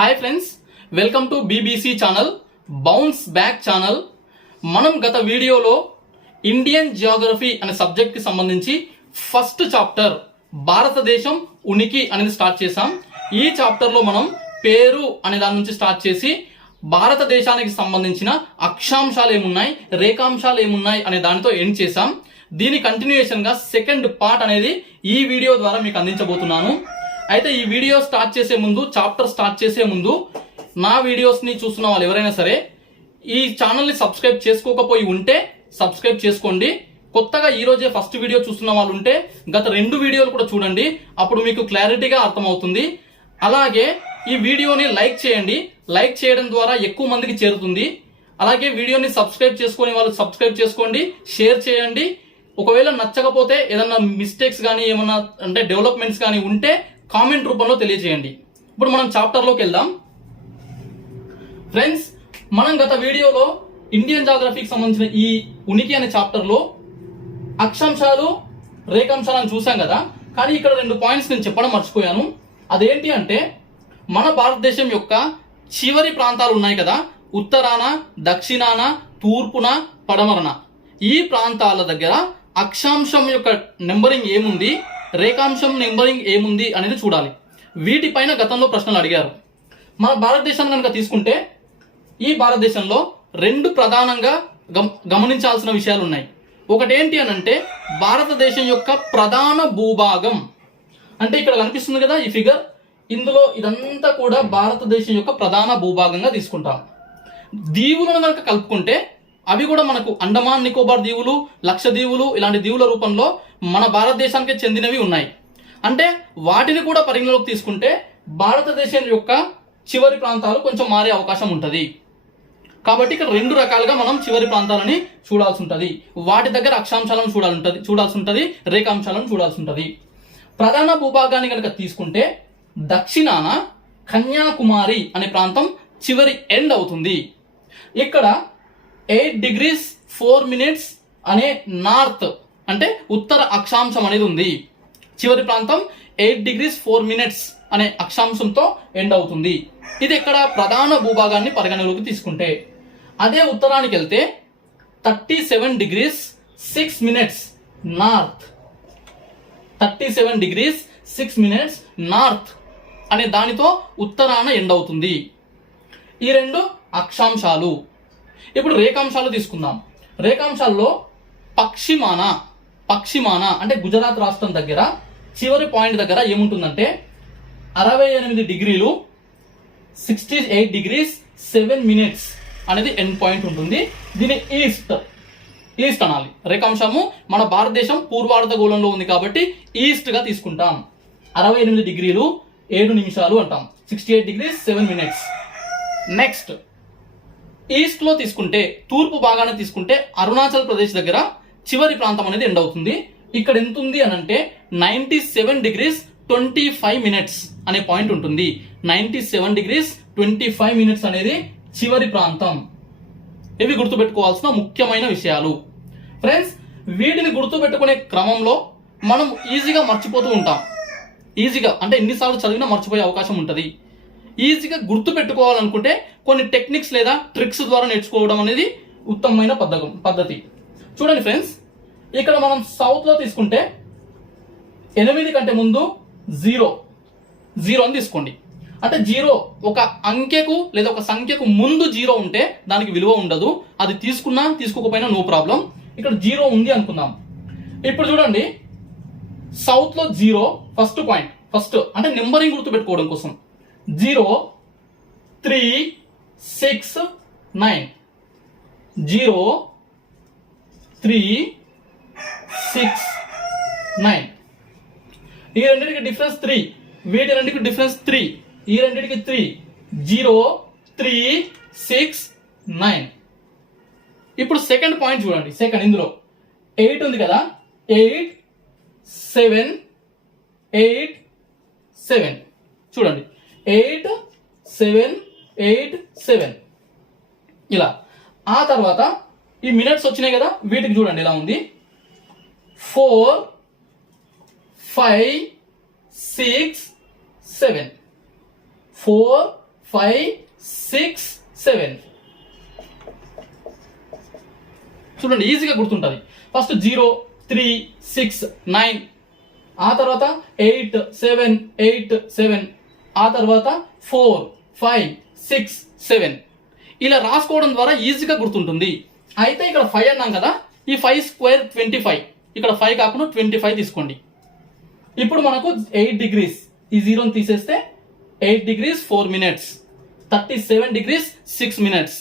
Hi friends, welcome to BBC channel, bounce back channel. మనం గత వీడియోలో ఇండియన్ జియోగ్రఫీ అనే సబ్జెక్ట్ కి సంబంధించి ఫస్ట్ చాప్టర్ భారతదేశం ఉనికి అనేది స్టార్ట్ చేసాం. ఈ చాప్టర్ లో మనం పేరు అనే దాని నుంచి స్టార్ట్ చేసి భారతదేశానికి సంబంధించిన అక్షాంశాలు ఏమున్నాయి, రేఖాంశాలు ఏమున్నాయి అనే దానితో ఎండ్ చేసాం. దీని కంటిన్యూయేషన్ గా సెకండ్ పార్ట్ అనేది ఈ వీడియో ద్వారా మీకు అందించబోతున్నాను. అయితే ఈ వీడియో స్టార్ట్ చేసే ముందు, చాప్టర్ స్టార్ట్ చేసే ముందు నా వీడియోస్ ని చూస్తున్న వాళ్ళు ఎవరైనా సరే ఈ ఛానల్ ని సబ్స్క్రైబ్ చేసుకోకపోయి ఉంటే సబ్స్క్రైబ్ చేసుకోండి. కొత్తగా ఈ రోజే ఫస్ట్ వీడియో చూస్తున్న వాళ్ళు ఉంటే గత 2 వీడియోలు కూడా చూడండి, అప్పుడు మీకు క్లారిటీగా అర్థమవుతుంది. అలాగే ఈ వీడియోని లైక్ చేయండి, లైక్ చేయడం ద్వారా ఎక్కువ మందికి చేరుతుంది. అలాగే వీడియోని సబ్స్క్రైబ్ చేసుకునే వాళ్ళు సబ్స్క్రైబ్ చేసుకోండి, షేర్ చేయండి. ఒకవేళ నచ్చకపోతే ఏదన్నా మిస్టేక్స్ కానీ ఏమన్నా అంటే డెవలప్మెంట్స్ కానీ ఉంటే కామెంట్ రూపంలో తెలియజేయండి. ఇప్పుడు మనం చాప్టర్లోకి వెళ్దాం. ఫ్రెండ్స్, మనం గత వీడియోలో ఇండియన్ జాగ్రఫీకి సంబంధించిన ఈ ఉనికి అనే చాప్టర్లో అక్షాంశాలు, రేఖాంశాలను చూసాం కదా. కానీ ఇక్కడ 2 పాయింట్స్ నేను చెప్పడం మర్చిపోయాను. అదేంటి అంటే, మన భారతదేశం యొక్క చివరి ప్రాంతాలు ఉన్నాయి కదా, ఉత్తరాన, దక్షిణాన, తూర్పున, పడమరన, ఈ ప్రాంతాల దగ్గర అక్షాంశం యొక్క నెంబరింగ్ ఏముంది, రేఖాంశం నెంబరింగ్ ఏముంది అనేది చూడాలి. వీటిపైన గతంలో ప్రశ్నలు అడిగారు. మన భారతదేశాన్ని కనుక తీసుకుంటే ఈ భారతదేశంలో 2 ప్రధానంగా గమనించాల్సిన విషయాలు ఉన్నాయి. ఒకటి ఏంటి అని అంటే, భారతదేశం యొక్క ప్రధాన భూభాగం. అంటే ఇక్కడ కనిపిస్తుంది కదా ఈ ఫిగర్, ఇందులో ఇదంతా కూడా భారతదేశం యొక్క ప్రధాన భూభాగంగా తీసుకుంటాం. దీవులను కనుక కలుపుకుంటే అవి కూడా మనకు అండమాన్ నికోబార్ దీవులు, లక్షద్వీపులు, ఇలాంటి దీవుల రూపంలో మన భారతదేశానికి చెందినవి ఉన్నాయి. అంటే వాటిని కూడా పరిగణలోకి తీసుకుంటే భారతదేశం యొక్క చివరి ప్రాంతాలు కొంచెం మారే అవకాశం ఉంటుంది. కాబట్టి ఇక్కడ 2 రకాలుగా మనం చివరి ప్రాంతాలని చూడాల్సి ఉంటుంది. వాటి దగ్గర అక్షాంశాలను చూడాల్సి ఉంటుంది, రేఖాంశాలను చూడాల్సి ఉంటుంది. ప్రధాన భూభాగాన్ని కనుక తీసుకుంటే దక్షిణాన కన్యాకుమారి అనే ప్రాంతం చివరి ఎండ్ అవుతుంది. ఇక్కడ 8 degrees 4 minutes అనే నార్త్ అంటే ఉత్తర అక్షాంశం అనేది ఉంది. చివరి ప్రాంతం 8 degrees 4 minutes అనే అక్షాంశంతో ఎండ్ అవుతుంది. ఇది ఇక్కడ ప్రధాన భూభాగాన్ని పరిగణలోకి తీసుకుంటే. అదే ఉత్తరానికి వెళ్తే 37 degrees 6 minutes north, 37 degrees 6 minutes north అనే దానితో ఉత్తరాన ఎండ్ అవుతుంది. ఈ 2 అక్షాంశాలు. ఇప్పుడు రేఖాంశాలు తీసుకుందాం. రేఖాంశాల్లో పశ్చిమాన అంటే గుజరాత్ రాష్ట్రం దగ్గర చివరి పాయింట్ దగ్గర ఏముంటుందంటే 68 degrees 68 degrees 7 minutes అనేది ఎండ్ పాయింట్ ఉంటుంది. దీని ఈస్ట్ అనాలి. రేఖాంశము మన భారతదేశం పూర్వార్ధగోళంలో ఉంది కాబట్టి ఈస్ట్ గా తీసుకుంటాం. 68 degrees 7 నిమిషాలు అంటాం, 68 degrees 7 minutes. నెక్స్ట్ ఈస్ట్ లో తీసుకుంటే, తూర్పు భాగాన్ని తీసుకుంటే అరుణాచల్ ప్రదేశ్ దగ్గర చివరి ప్రాంతం అనేది ఎండ్ అవుతుంది. ఇక్కడ ఎంత ఉంది అని అంటే 97 degrees 25 minutes అనే పాయింట్ ఉంటుంది. 97 degrees 25 minutes అనేది చివరి ప్రాంతం. ఇవి గుర్తుపెట్టుకోవాల్సిన ముఖ్యమైన విషయాలు. ఫ్రెండ్స్, వీటిని గుర్తుపెట్టుకునే క్రమంలో మనం ఈజీగా మర్చిపోతూ ఉంటాం. ఈజీగా అంటే ఎన్నిసార్లు చదివినా మర్చిపోయే అవకాశం ఉంటుంది. ఈజీగా గుర్తు పెట్టుకోవాలనుకుంటే కొన్ని టెక్నిక్స్ లేదా ట్రిక్స్ ద్వారా నేర్చుకోవడం అనేది ఉత్తమమైన పద్ధతి. చూడండి ఫ్రెండ్స్, ఇక్కడ మనం సౌత్ లో తీసుకుంటే 8 కంటే ముందు 0 అని తీసుకోండి. అంటే 0 ఒక అంకెకు లేదా ఒక సంఖ్యకు ముందు 0 ఉంటే దానికి విలువ ఉండదు. అది తీసుకున్నా తీసుకోకపోయినా నో ప్రాబ్లం. ఇక్కడ 0 ఉంది అనుకుందాం. ఇప్పుడు చూడండి, సౌత్ లో 0 ఫస్ట్ పాయింట్. ఫస్ట్ అంటే నెంబరింగ్ గుర్తు పెట్టుకోవడం కోసం 0 3 6 9 0 3 6 9. ఈ రెండింటికి డిఫరెన్స్ 3, వీటి రెండింటికి డిఫరెన్స్ 3, ఈ రెండింటికి 3, 0 3 6 9. ఇప్పుడు సెకండ్ పాయింట్ చూడండి. సెకండ్ ఇందులో 8 ఉంది కదా, 8 7 8 7 చూడండి, 8 7 8 7 ఇలా. ఆ తర్వాత ఈ మినిట్స్ వచ్చినాయి కదా, వీటికి చూడండి ఎలా ఉంది. 4 5 6 7 4 5, 6, 7. చూడండి ఈజీగా గుర్తుంటుంది. ఫస్ట్ 0, 3, 6, 9, ఆ తర్వాత 8, 7, 8, 7, ఆ తర్వాత 4, 5, 6, 7 ఇలా రాసుకోవడం ద్వారా ఈజీగా గుర్తుంటుంది. అయితే ఇక్కడ 5 అన్నాం కదా, ఈ 5 స్క్వేర్ 25, ఇక్కడ 5 కాకుండా 25 తీసుకోండి. ఇప్పుడు మనకు 8 degrees, ఈ 0ని తీసేస్తే 8 degrees 4 minutes, 37 degrees 6 minutes,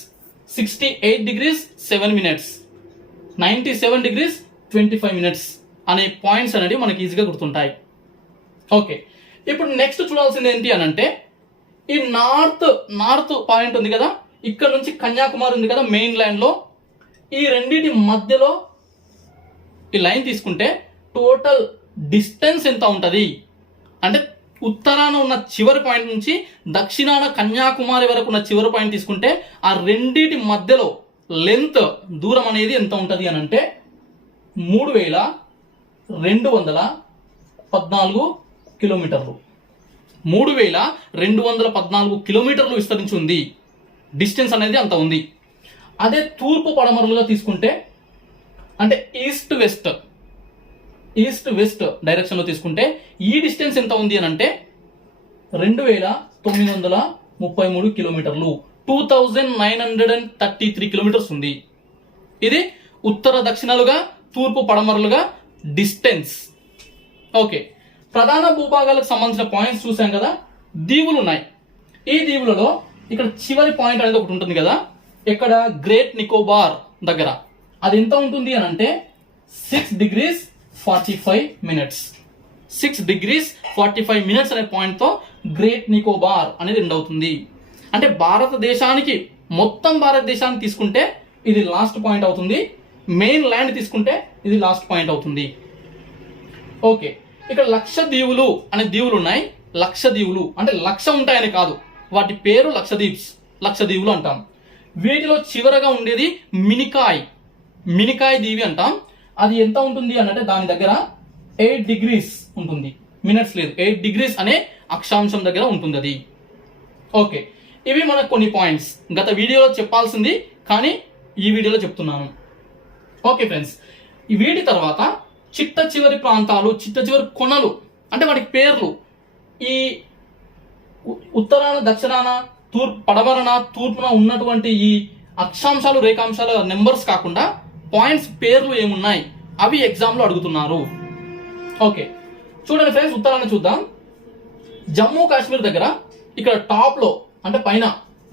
68 degrees 7 minutes, 97 degrees 25 minutes అనే పాయింట్స్ అనేవి మనకి ఈజీగా గుర్తుంటాయి. ఓకే, ఇప్పుడు నెక్స్ట్ చూడాల్సింది ఏంటి అని అంటే ఈ నార్త్ పాయింట్ ఉంది కదా, ఇక్కడ నుంచి కన్యాకుమారి ఉంది కదా మెయిన్ లైన్ లో, ఈ రెండింటి మధ్యలో ఈ లైన్ తీసుకుంటే టోటల్ డిస్టెన్స్ ఎంత ఉంటుంది అంటే ఉత్తరాన ఉన్న చివరి పాయింట్ నుంచి దక్షిణాన కన్యాకుమారి వరకు ఉన్న చివరి పాయింట్ తీసుకుంటే ఆ రెండింటి మధ్యలో లెంత్ దూరం అనేది ఎంత ఉంటుంది అని అంటే 3214 కిలోమీటర్లు. 3214 కిలోమీటర్లు విస్తరించి ఉంది. డిస్టెన్స్ అనేది అంత ఉంది. అదే తూర్పు పడమరలుగా తీసుకుంటే అంటే ఈస్ట్ వెస్ట్ డైరెక్షన్లో తీసుకుంటే ఈ డిస్టెన్స్ ఎంత ఉంది అని అంటే 2933 కిలోమీటర్లు, 2933 కిలోమీటర్స్ ఉంది. ఇది ఉత్తర దక్షిణాలుగా తూర్పు పడమరలుగా డిస్టెన్స్. ఓకే, ప్రధాన భూభాగాలకు సంబంధించిన పాయింట్స్ చూసాం కదా. దీవులు ఉన్నాయి. ఈ దీవులలో ఇక్కడ చివరి పాయింట్ అనేది ఒకటి ఉంటుంది కదా, ఇక్కడ గ్రేట్ నికోబార్ దగ్గర. అది ఎంత ఉంటుంది అని అంటే 6 degrees 45 minutes. 6 degrees 45 minutes అనే పాయింట్తో గ్రేట్ నికోబార్ అనేది ఎండ్ అవుతుంది. అంటే మొత్తం భారతదేశానికి తీసుకుంటే ఇది లాస్ట్ పాయింట్ అవుతుంది. మెయిన్ ల్యాండ్ తీసుకుంటే ఇది లాస్ట్ పాయింట్ అవుతుంది. ఓకే, ఇక్కడ లక్షద్వీపులు అనే దీవులు ఉన్నాయి. లక్షద్వీపులు అంటే లక్ష ఉంటాయని కాదు, వాటి పేరు లక్షద్వీపులు అంటాం. వీటిలో చివరగా ఉండేది మినికాయ్ దీవి అంటాం. అది ఎంత ఉంటుంది అనంటే దాని దగ్గర 8 degrees ఉంటుంది, మినిట్స్ లేదు, 8 degrees అనే అక్షాంశం దగ్గర ఉంటుంది అది. ఓకే, ఇవి మనకు కొన్ని పాయింట్స్ గత వీడియోలో చెప్పాల్సింది కానీ ఈ వీడియోలో చెప్తున్నాను. ఓకే ఫ్రెండ్స్, వీటి తర్వాత చిట్ట చివరి ప్రాంతాలు, చిట్ట చివరి కొనలు అంటే వాటికి పేర్లు. ఈ ఉత్తరాన దక్షిణాన పడమరన తూర్పున ఉన్నటువంటి ఈ అక్షాంశాలు రేఖాంశాల నెంబర్స్ కాకుండా పాయింట్స్ పేర్లు ఏమున్నాయి అవి ఎగ్జామ్లో అడుగుతున్నారు. ఓకే, చూడండి ఫ్రెండ్స్, ఉత్తరాన చూద్దాం. జమ్మూ కాశ్మీర్ దగ్గర ఇక్కడ టాప్ లో అంటే పైన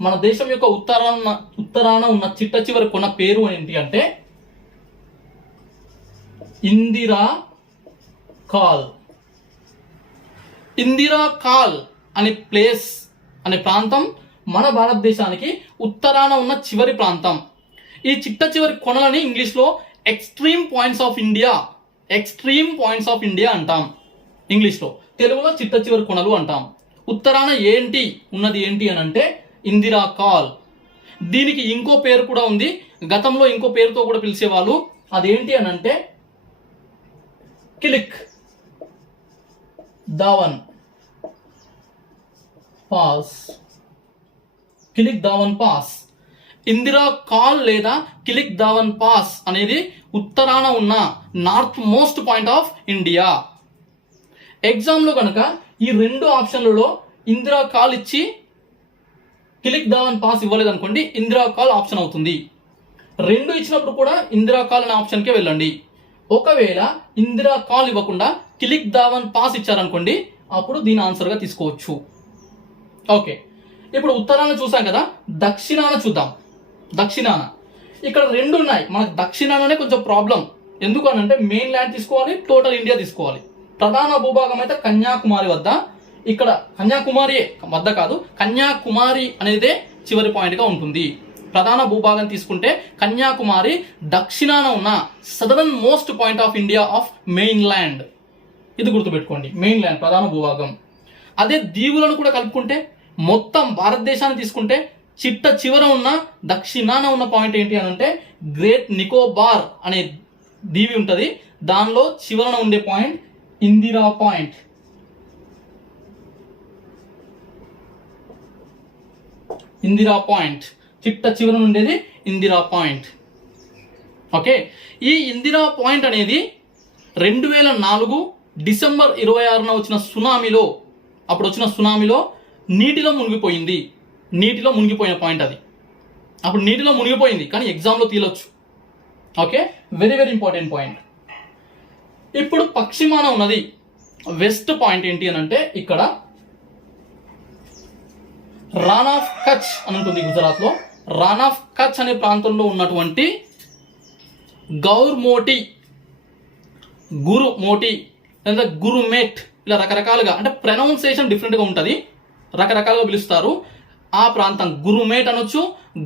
మన దేశం యొక్క ఉత్తరాన ఉన్న చిట్ట చివరి కొన పేరు ఏంటి అంటే ఇందిరా కాల్ అనే ప్లేస్ అనే ప్రాంతం మన భారతదేశానికి ఉత్తరాన ఉన్న చివరి ప్రాంతం. ఈ చిట్ట చివరి కొనలని ఇంగ్లీష్లో ఎక్స్ట్రీమ్ పాయింట్స్ ఆఫ్ ఇండియా అంటాం ఇంగ్లీష్లో. తెలుగులో చిట్ట చివరి కొనలు అంటాం. ఉత్తరాన ఉన్నది ఏంటి అని అంటే ఇందిరా కాల్. దీనికి ఇంకో పేరు కూడా ఉంది, గతంలో ఇంకో పేరుతో కూడా పిలిచేవాళ్ళు. అదేంటి అని అంటే Killick Dhawan pass. Indira call లేదా కిలిక్ దావన్ పాస్ అనేది ఉత్తరాన ఉన్న north most point of India. ఎగ్జామ్లో కనుక ఈ రెండు ఆప్షన్లలో ఇందిరా కాల్ ఇచ్చి కిలిక్ దావన్ పాస్ ఇవ్వలేదు అనుకోండి, ఇందిరా కాల్ ఆప్షన్ అవుతుంది. రెండు ఇచ్చినప్పుడు కూడా ఇందిరా కాల్ అనే ఆప్షన్కే వెళ్ళండి. ఒకవేళ ఇందిరా కాల్ ఇవ్వకుండా కిలిక్ దావన్ పాస్ ఇచ్చారనుకోండి, అప్పుడు దీని ఆన్సర్గా తీసుకోవచ్చు. ఓకే, ఇప్పుడు ఉత్తరాన చూసాం కదా, దక్షిణాన చూద్దాం. దక్షిణాన ఇక్కడ రెండు ఉన్నాయి. మనకు దక్షిణాననే కొంచెం ప్రాబ్లం. ఎందుకు అని అంటే మెయిన్ ల్యాండ్ తీసుకోవాలి, టోటల్ ఇండియా తీసుకోవాలి. ప్రధాన భూభాగం అయితే కన్యాకుమారి వద్ద. ఇక్కడ కన్యాకుమారి వద్ద కాదు, కన్యాకుమారి అనేదే చివరి పాయింట్గా ఉంటుంది. ప్రధాన భూభాగం తీసుకుంటే కన్యాకుమారి దక్షిణాన ఉన్న southern most point of India of main land. ఇది గుర్తుపెట్టుకోండి, మెయిన్ ల్యాండ్ ప్రధాన భూభాగం. అదే దీవులను కూడా కలుపుకుంటే మొత్తం భారతదేశాన్ని తీసుకుంటే చిట్ట చివర ఉన్న దక్షిణాన ఉన్న పాయింట్ ఏంటి అని అంటే గ్రేట్ నికోబార్ అనే దీవి ఉంటుంది. దానిలో చివరన ఉండే point Indira point. Indira point, చిట్ట చివరన ఉండేది ఇందిరా పాయింట్. ఓకే, ఈ ఇందిరా పాయింట్ అనేది 2004 డిసెంబర్ 26న వచ్చిన సునామీలో, అప్పుడు వచ్చిన సునామీలో నీటిలో మునిగిపోయింది. నీటిలో మునిగిపోయిన పాయింట్ అది. అప్పుడు నీటిలో మునిగిపోయింది కానీ ఎగ్జామ్లో తీయవచ్చు. Okay, very very important point. ఇప్పుడు పశ్చిమాన ఉన్నది వెస్ట్ పాయింట్ ఏంటి అని అంటే ఇక్కడ రాన్ ఆఫ్ కచ్ అని ఉంటుంది గుజరాత్లో. రాన్ ఆఫ్ కచ్ అనే ప్రాంతంలో ఉన్నటువంటి గౌర్మోటి, గురుమోటి లేదా గురుమేట్, ఇలా రకరకాలుగా, అంటే ప్రొనౌన్సియేషన్ డిఫరెంట్గా ఉంటుంది, రకరకాలుగా పిలుస్తారు. ఆ ప్రాంతం గురుమేట్ అనొచ్చు,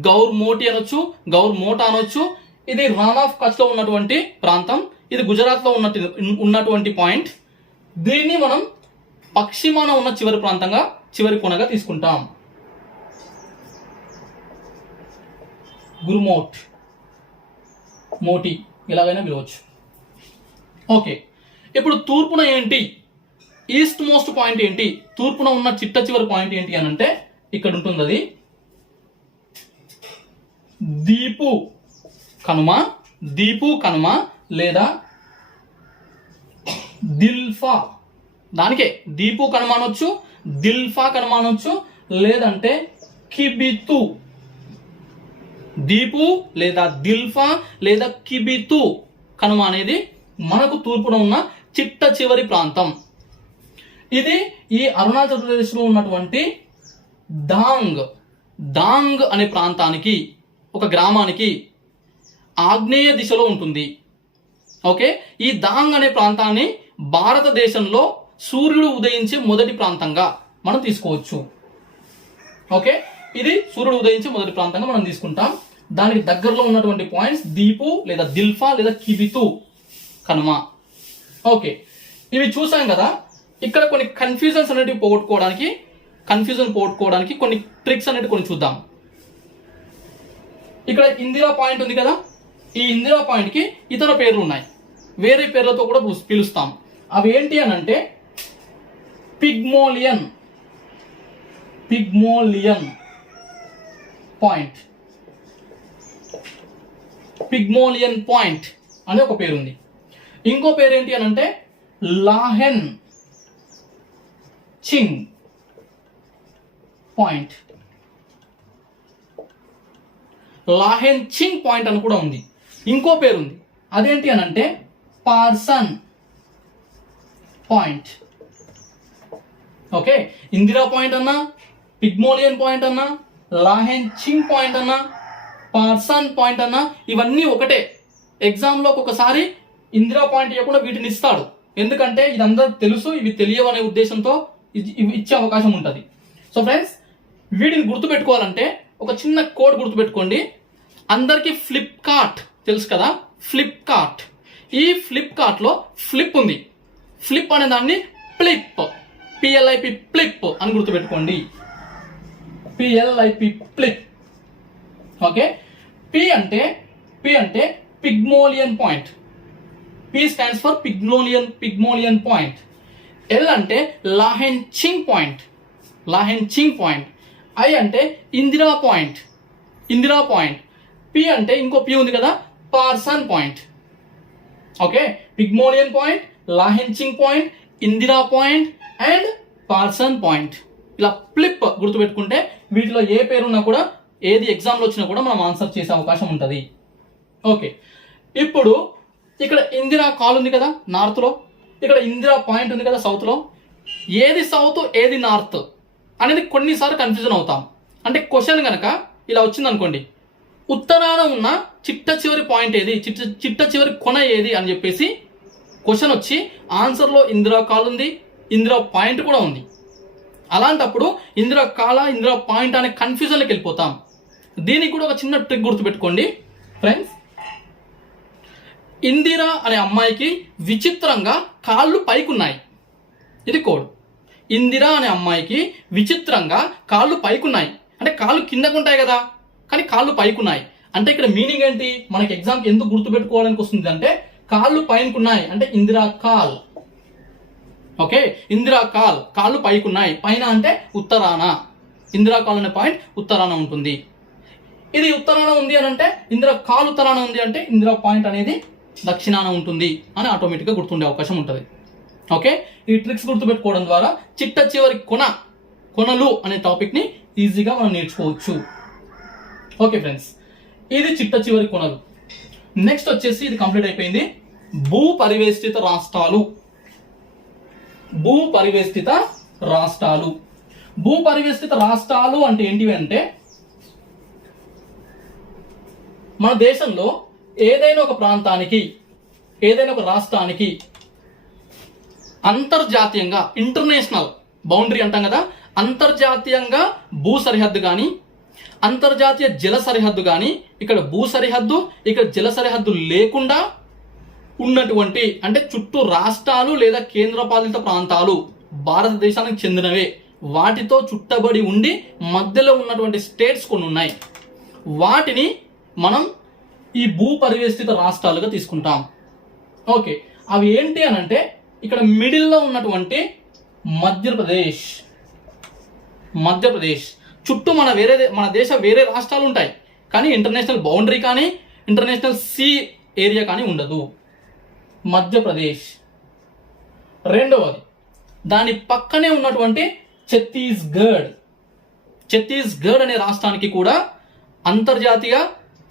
గౌర్మోటి అనొచ్చు, గౌర్మోటా అనొచ్చు. ఇది రాన్ ఆఫ్ కచ్లో ఉన్నటువంటి ప్రాంతం. ఇది గుజరాత్లో ఉన్నటువంటి పాయింట్. దీన్ని మనం పశ్చిమాన ఉన్న చివరి ప్రాంతంగా, చివరి కొనగా తీసుకుంటాం. గురుమోట్, మోటి ఇలాగైనా పిలవచ్చు. ఓకే, ఇప్పుడు తూర్పున ఏంటి, ఈస్ట్ మోస్ట్ పాయింట్ ఏంటి, తూర్పున ఉన్న చిట్ట చివరి పాయింట్ ఏంటి అని అంటే ఇక్కడ ఉంటుంది. అది దీపు కనుమ, దీపు కనుమ లేదా దిల్ఫా. దానికే దీపు కనుమ అనొచ్చు, దిల్ఫా కనుమ అనొచ్చు, లేదంటే కిబితు. దీపు లేదా దిల్ఫా లేదా కిబితు కనుమ అనేది మనకు తూర్పున ఉన్న చిట్ట చివరి ప్రాంతం. ఇది ఈ అరుణాచల్ ప్రదేశ్లో ఉన్నటువంటి దాంగ్, దాంగ్ అనే ప్రాంతానికి, ఒక గ్రామానికి ఆగ్నేయ దిశలో ఉంటుంది. ఓకే, ఈ దాంగ్ అనే ప్రాంతాన్ని భారతదేశంలో సూర్యుడు ఉదయించే మొదటి ప్రాంతంగా మనం తీసుకోవచ్చు. ఓకే, ఇది సూర్యుడు ఉదయించే మొదటి ప్రాంతంగా మనం తీసుకుంటాం. దానికి దగ్గరలో ఉన్నటువంటి పాయింట్స్ దీపు లేదా దిల్ఫా లేదా కిబితు కనుమ. ఓకే, ఇవి చూసాం కదా. ఇక్కడ కొన్ని కన్ఫ్యూజన్స్ అనేటివి పోగొట్టుకోవడానికి కొన్ని ట్రిక్స్ అనేవి కొన్ని చూద్దాం. ఇక్కడ ఇందిరా పాయింట్ ఉంది కదా, ఈ ఇందిరా పాయింట్కి ఇతర పేర్లు ఉన్నాయి, వేరే పేర్లతో కూడా పిలుస్తాం. అవి ఏంటి అని అంటే Pygmalion, Pygmalion point, Pygmalion point అనే ఒక పేరు ఉంది. ఇంకో పేరు ఏంటి అని అంటే లాహెన్ చింగ్ పాయింట్, లాహెన్ చింగ్ పాయింట్ అని కూడా ఉంది. ఇంకో పేరు ఉంది, అదేంటి అని అంటే Parsons point. Okay, Indira point అన్నా, పిగ్మోలియన్ పాయింట్ అన్నా, లాహెన్ చింగ్ పాయింట్ అన్నా, పార్సన్ పాయింట్ అన్నా, ఇవన్నీ ఒకటే. ఎగ్జామ్లో ఒక్కొక్కసారి ఇందిరా పాయింట్ ఇవ్వకుండా వీటిని ఇస్తాడు, ఎందుకంటే ఇదంతా తెలుసు, ఇవి తెలియవనే ఉద్దేశంతో ఇవి ఇచ్చే అవకాశం ఉంటుంది. సో ఫ్రెండ్స్, వీటిని గుర్తుపెట్టుకోవాలంటే ఒక చిన్న కోడ్ గుర్తుపెట్టుకోండి. అందరికీ ఫ్లిప్కార్ట్ తెలుసు కదా, ఫ్లిప్కార్ట్. ఈ ఫ్లిప్కార్ట్లో ఫ్లిప్ ఉంది. ఫ్లిప్ అనే దాన్ని ప్లిప్, పిఎల్ఐపి ప్లిప్ అని గుర్తుపెట్టుకోండి. PLIP plip. ఓకే, పి అంటే Pygmalion point. P stands for Pygmalion point. L అంటే Lahen Ching point, Lahen Ching point. I అంటే Indira point, Indira point. P అంటే ఇంకో పి ఉంది కదా, Parson point. Okay, Pygmalion point, Lahen Ching point, Indira point and Parson point. ఇలా ఫ్లిప్ గుర్తుపెట్టుకుంటే వీటిలో ఏ పేరున్నా కూడా, ఏది ఎగ్జామ్లో వచ్చినా కూడా మనం ఆన్సర్ చేసే అవకాశం ఉంటుంది. ఓకే, ఇప్పుడు ఇక్కడ ఇందిరా కాల్ ఉంది కదా నార్త్లో, ఇక్కడ ఇందిరా పాయింట్ ఉంది కదా సౌత్లో. ఏది సౌత్ ఏది నార్త్ అనేది కొన్నిసార్లు కన్ఫ్యూజన్ అవుతాం. అంటే క్వశ్చన్ కనుక ఇలా వచ్చింది అనుకోండి, ఉత్తరాన ఉన్న చిట్ట చివరి పాయింట్ ఏది, చిట్ట చివరి కొన ఏది అని చెప్పేసి క్వశ్చన్ వచ్చి ఆన్సర్లో ఇందిరా కాల్ ఉంది, ఇందిరా పాయింట్ కూడా ఉంది. అలాంటప్పుడు ఇందిరా కాల, ఇందిరా పాయింట్ అనే కన్ఫ్యూజన్లోకి వెళ్ళిపోతాం. దీనికి కూడా ఒక చిన్న ట్రిక్ గుర్తుపెట్టుకోండి ఫ్రెండ్స్. ఇందిరా అనే అమ్మాయికి విచిత్రంగా కాళ్ళు పైకున్నాయి, ఇది కోడ్. ఇందిరా అనే అమ్మాయికి విచిత్రంగా కాళ్ళు పైకున్నాయి, అంటే కాళ్ళు కిందకుంటాయి కదా కానీ కాళ్ళు పైకున్నాయి. అంటే ఇక్కడ మీనింగ్ ఏంటి, మనకి ఎగ్జామ్ ఎందుకు గుర్తుపెట్టుకోవడానికి వస్తుంది అంటే కాళ్ళు పైనకున్నాయి అంటే Indira call. Okay, Indira call, కాళ్ళు పైకున్నాయి. పైన అంటే ఉత్తరాన. ఇందిరా కాల్ అనే పాయింట్ ఉత్తరాన ఉంటుంది. ఇది ఉత్తరాన ఉంది అని అంటే ఇందిరా కాల్ ఉత్తరాన ఉంది అంటే ఇందిరా పాయింట్ అనేది దక్షిణాన ఉంటుంది అని ఆటోమేటిక్గా గుర్తుండే అవకాశం ఉంటుంది. ఓకే, ఈ ట్రిక్స్ గుర్తుపెట్టుకోవడం ద్వారా చిట్ట చివరి కొనలు అనే టాపిక్ని ఈజీగా మనం నేర్చుకోవచ్చు. ఓకే ఫ్రెండ్స్, ఇది చిట్ట చివరి కొనలు. నెక్స్ట్ వచ్చేసి ఇది కంప్లీట్ అయిపోయింది. భూ పరివేష్టిత రాష్ట్రాలు. భూ పరివేష్టిత రాష్ట్రాలు. భూ పరివేష్టిత రాష్ట్రాలు అంటే ఏంటివి అంటే మన దేశంలో ఏదైనా ఒక ప్రాంతానికి, ఏదైనా ఒక రాష్ట్రానికి అంతర్జాతీయంగా ఇంటర్నేషనల్ బౌండరీ అంటాం కదా, అంతర్జాతీయంగా భూ సరిహద్దు కానీ, అంతర్జాతీయ జల సరిహద్దు కానీ, ఇక్కడ భూ సరిహద్దు, ఇక్కడ జల సరిహద్దు లేకుండా ఉన్నటువంటి అంటే చుట్టూ రాష్ట్రాలు లేదా కేంద్రపాలిత ప్రాంతాలు భారతదేశానికి చెందినవే, వాటితో చుట్టబడి ఉండి మధ్యలో ఉన్నటువంటి స్టేట్స్ కొన్ని ఉన్నాయి. వాటిని మనం ఈ భూ పరివేష్టిత రాష్ట్రాలుగా తీసుకుంటాం. ఓకే, అవి ఏంటి అని అంటే ఇక్కడ మిడిల్లో ఉన్నటువంటి మధ్యప్రదేశ్ చుట్టూ మన దేశ వేరే రాష్ట్రాలు ఉంటాయి, కానీ ఇంటర్నేషనల్ బౌండరీ కానీ ఇంటర్నేషనల్ సీ ఏరియా కానీ ఉండదు. మధ్యప్రదేశ్. రెండవది దాని పక్కనే ఉన్నటువంటి ఛత్తీస్గఢ్ అనే రాష్ట్రానికి కూడా అంతర్జాతీయ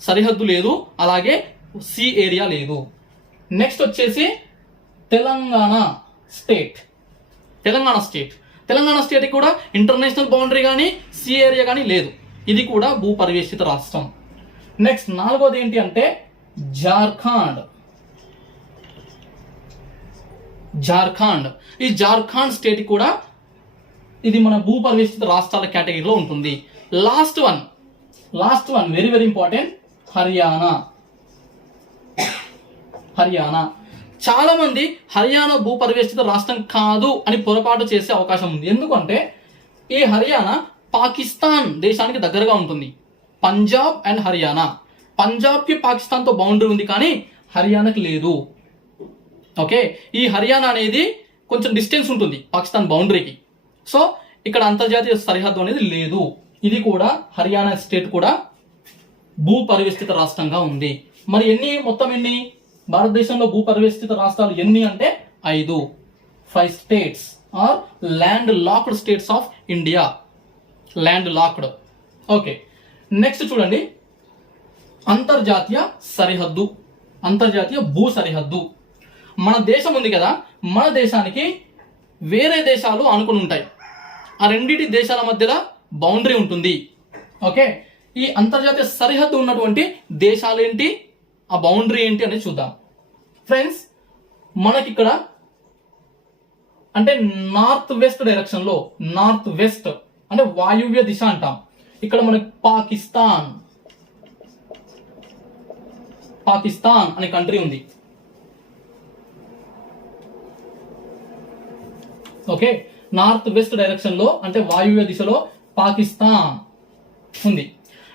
సరిహద్దు లేదు, అలాగే సీ ఏరియా లేదు. నెక్స్ట్ వచ్చేసి తెలంగాణ స్టేట్ కూడా ఇంటర్నేషనల్ బౌండరీ కానీ సీ ఏరియా కానీ లేదు, ఇది కూడా భూ పరివేష్టిత రాష్ట్రం. నెక్స్ట్ నాలుగోది ఏంటి అంటే జార్ఖండ్. ఈ జార్ఖండ్ స్టేట్ కూడా ఇది మన భూ పరివేష్టిత రాష్ట్రాల కేటగిరీలో ఉంటుంది. Last one very very important, Haryana. చాలా మంది హర్యానా భూ పరివేష్టిత రాష్ట్రం కాదు అని పొరపాటు చేసే అవకాశం ఉంది. ఎందుకంటే ఈ హర్యానా పాకిస్తాన్ దేశానికి దగ్గరగా ఉంటుంది. పంజాబ్ అండ్ హర్యానా, పంజాబ్కి పాకిస్తాన్తో బౌండరీ ఉంది కానీ హర్యానాకి లేదు. ఓకే, ఈ హర్యానా అనేది కొంచెం డిస్టెన్స్ ఉంటుంది పాకిస్తాన్ బౌండరీకి, సో ఇక్కడ అంతర్జాతీయ సరిహద్దు అనేది లేదు. ఇది కూడా హర్యానా స్టేట్ కూడా భూ పరివేష్టిత రాష్ట్రంగా ఉంది. మరి మొత్తం ఎన్ని భారతదేశంలో భూ పరివేష్టిత రాష్ట్రాలు ఎన్ని అంటే 5 states are land locked states of India. Land locked. Okay, next చూడండి, అంతర్జాతీయ భూ సరిహద్దు. మన దేశం ఉంది కదా, మన దేశానికి వేరే దేశాలు ఆనుకుని ఉంటాయి. ఆ రెండింటి దేశాల మధ్యలో బౌండరీ ఉంటుంది. ఓకే, ఈ అంతర్జాతీయ సరిహద్దు ఉన్నటువంటి దేశాలు ఏంటి, ఆ బౌండరీ ఏంటి అనేది చూద్దాం. ఫ్రెండ్స్, మనకి ఇక్కడ అంటే నార్త్ వెస్ట్ అంటే వాయువ్య దిశ అంటాం. ఇక్కడ మనకి పాకిస్తాన్ అనే కంట్రీ ఉంది. ఓకే, నార్త్ వెస్ట్ డైరెక్షన్ లో అంటే వాయువ్య దిశలో పాకిస్తాన్ ఉంది.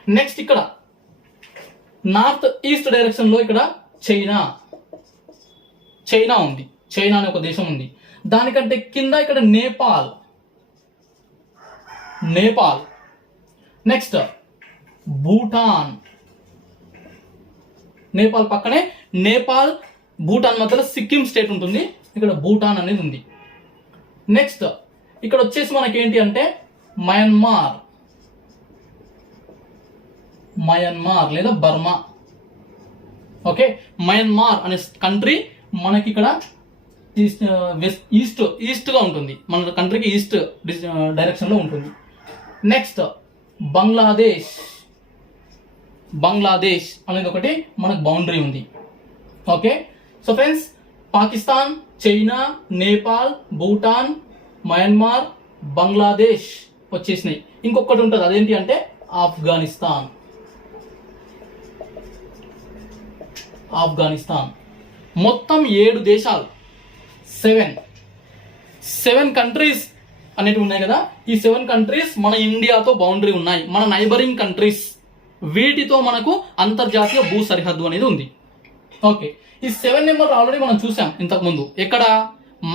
నెక్స్ట్ ఇక్కడ నార్త్ ఈస్ట్ డైరెక్షన్ లో ఇక్కడ చైనా ఉంది. చైనా అనే ఒక దేశం ఉంది. దానికంటే కింద ఇక్కడ నేపాల్. నెక్స్ట్ భూటాన్. నేపాల్ పక్కనే భూటాన్ మధ్యలో సిక్కిం స్టేట్ ఉంటుంది. ఇక్కడ భూటాన్ అనేది ఉంది. నెక్స్ట్ ఇక్కడ వచ్చేసి మనకి ఏంటి అంటే మయన్మార్ లేదా బర్మా. ఓకే, మయన్మార్ అనే కంట్రీ మనకి ఇక్కడ ఈస్ట్ గా ఉంటుంది. మన కంట్రీకి ఈస్ట్ డైరెక్షన్ లో ఉంటుంది. నెక్స్ట్ బంగ్లాదేశ్ అనేది ఒకటి మనకు బౌండరీ ఉంది. Okay, so friends, Pakistan, China, Nepal, Bhutan, Myanmar, Bangladesh వచ్చేసినాయి. ఇంకొకటి ఉంటుంది, అదేంటి అంటే ఆఫ్ఘనిస్తాన్. మొత్తం 7 దేశాలు, 7 కంట్రీస్ అనేవి ఉన్నాయి కదా. ఈ 7 కంట్రీస్ మన ఇండియాతో బౌండరీ ఉన్నాయి, మన నైబరింగ్ కంట్రీస్. వీటితో మనకు అంతర్జాతీయ భూ సరిహద్దు అనేది ఉంది. ఓకే, ఈ 7 నెంబర్ ఆల్రెడీ మనం చూసాం ఇంతకు ముందు. ఎక్కడ?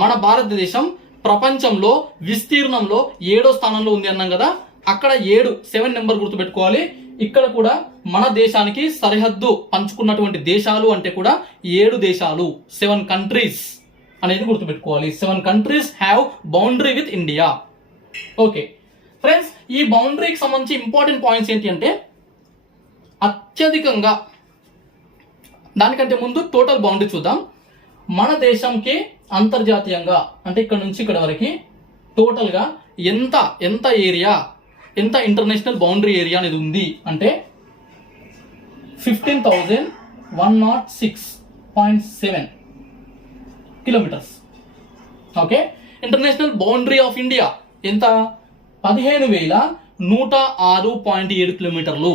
మన భారతదేశం ప్రపంచంలో విస్తీర్ణంలో 7వ స్థానంలో ఉంది అన్నాం కదా. అక్కడ 7 నెంబర్ గుర్తుపెట్టుకోవాలి. ఇక్కడ కూడా మన దేశానికి సరిహద్దు పంచుకున్నటువంటి దేశాలు అంటే కూడా 7 దేశాలు, 7 కంట్రీస్ అనేది గుర్తుపెట్టుకోవాలి. 7 countries have boundary with India. Okay friends, ఈ బౌండరీకి సంబంధించి ఇంపార్టెంట్ పాయింట్స్ ఏంటి అంటే, అత్యధికంగా దానికంటే ముందు టోటల్ బౌండరీ చూద్దాం. మన దేశంకి అంతర్జాతీయంగా అంటే ఇక్కడ నుంచి ఇక్కడ వరకు టోటల్గా ఎంత ఏరియా, ఎంత ఇంటర్నేషనల్ బౌండరీ ఏరియా అనేది ఉంది అంటే 15,106.7 kilometres. Okay, international boundary of India ఎంత? 15,106.7 కిలోమీటర్లు.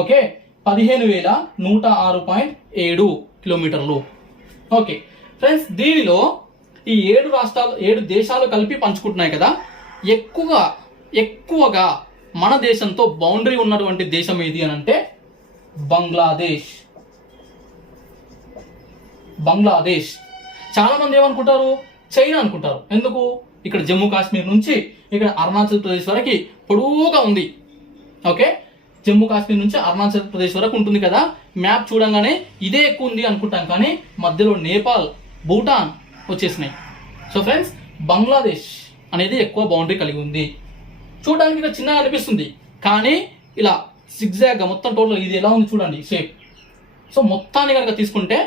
ఓకే, 15,106.7 కిలోమీటర్లు. ఓకే ఫ్రెండ్స్, దీనిలో ఈ 7 దేశాలు కలిపి పంచుకుంటున్నాయి కదా, ఎక్కువగా మన దేశంతో బౌండరీ ఉన్నటువంటి దేశం ఏది అని అంటే బంగ్లాదేశ్. చాలా మంది ఏమనుకుంటారు? చైనా అనుకుంటారు. ఎందుకు? ఇక్కడ జమ్మూ కాశ్మీర్ నుంచి ఇక్కడ అరుణాచల్ ప్రదేశ్ వరకు పొడవుగా ఉంది. ఓకే, జమ్మూ కాశ్మీర్ నుంచి అరుణాచల్ ప్రదేశ్ వరకు ఉంటుంది కదా, మ్యాప్ చూడంగానే ఇదే ఎక్కువ ఉంది అనుకుంటాం, కానీ మధ్యలో నేపాల్, భూటాన్ వచ్చేసినాయి. సో ఫ్రెండ్స్, బంగ్లాదేశ్ అనేది ఎక్కువ బౌండరీ కలిగి ఉంది. చూడడానికి ఇక్కడ చిన్నగా అనిపిస్తుంది, కానీ ఇలా సిగ్జాగ్గా మొత్తం టోటల్ ఇది ఎలా ఉంది చూడండి షేప్. సో మొత్తాన్ని కనుక తీసుకుంటే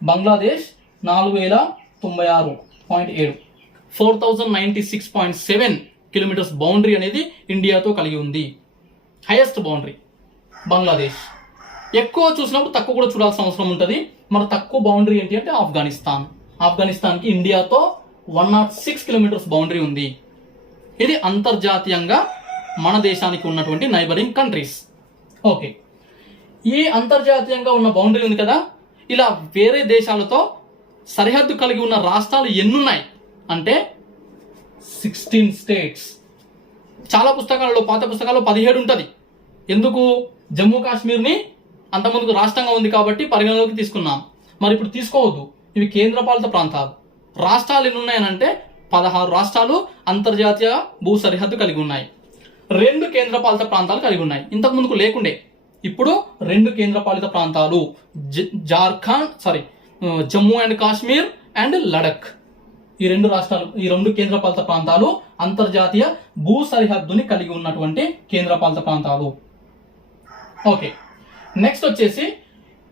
బంగ్లాదేశ్ 4,096.7 4,096.7 కిలోమీటర్స్ బౌండరీ అనేది ఇండియాతో కలిగి ఉంది. Highest boundary Bangladesh. ఎక్కువ చూసినప్పుడు తక్కువ కూడా చూడాల్సిన అవసరం ఉంటుంది. మరి తక్కువ బౌండరీ ఏంటి అంటే ఆఫ్ఘనిస్తాన్కి ఇండియాతో 106 కిలోమీటర్స్ బౌండరీ ఉంది. ఇది అంతర్జాతీయంగా మన దేశానికి ఉన్నటువంటి నైబరింగ్ కంట్రీస్. ఓకే, ఈ అంతర్జాతీయంగా ఉన్న బౌండరీ ఉంది కదా, ఇలా వేరే దేశాలతో సరిహద్దు కలిగి ఉన్న రాష్ట్రాలు ఎన్నున్నాయి అంటే 16 స్టేట్స్. చాలా పుస్తకాలలో, పాత పుస్తకాల్లో 17 ఉంటుంది. ఎందుకు? జమ్మూ కాశ్మీర్ని అంతకుముందుకు రాష్ట్రంగా ఉంది కాబట్టి పరిగణలోకి తీసుకున్నాం. మరి ఇప్పుడు తీసుకోవద్దు, ఇవి కేంద్రపాలిత ప్రాంతాలు. రాష్ట్రాలు ఎన్ని ఉన్నాయనంటే 16 రాష్ట్రాలు అంతర్జాతీయ భూ సరిహద్దు కలిగి ఉన్నాయి. 2 కేంద్రపాలిత ప్రాంతాలు కలిగి ఉన్నాయి. ఇంతకు ముందుకు లేకుండే, ఇప్పుడు 2 కేంద్రపాలిత ప్రాంతాలు, జమ్మూ అండ్ కాశ్మీర్ అండ్ లడక్. ఈ 2 రాష్ట్రాలు, ఈ 2 కేంద్రపాలిత ప్రాంతాలు అంతర్జాతీయ భూ సరిహద్దుని కలిగి ఉన్నటువంటి కేంద్రపాలిత ప్రాంతాలు. ఓకే, నెక్స్ట్ వచ్చేసి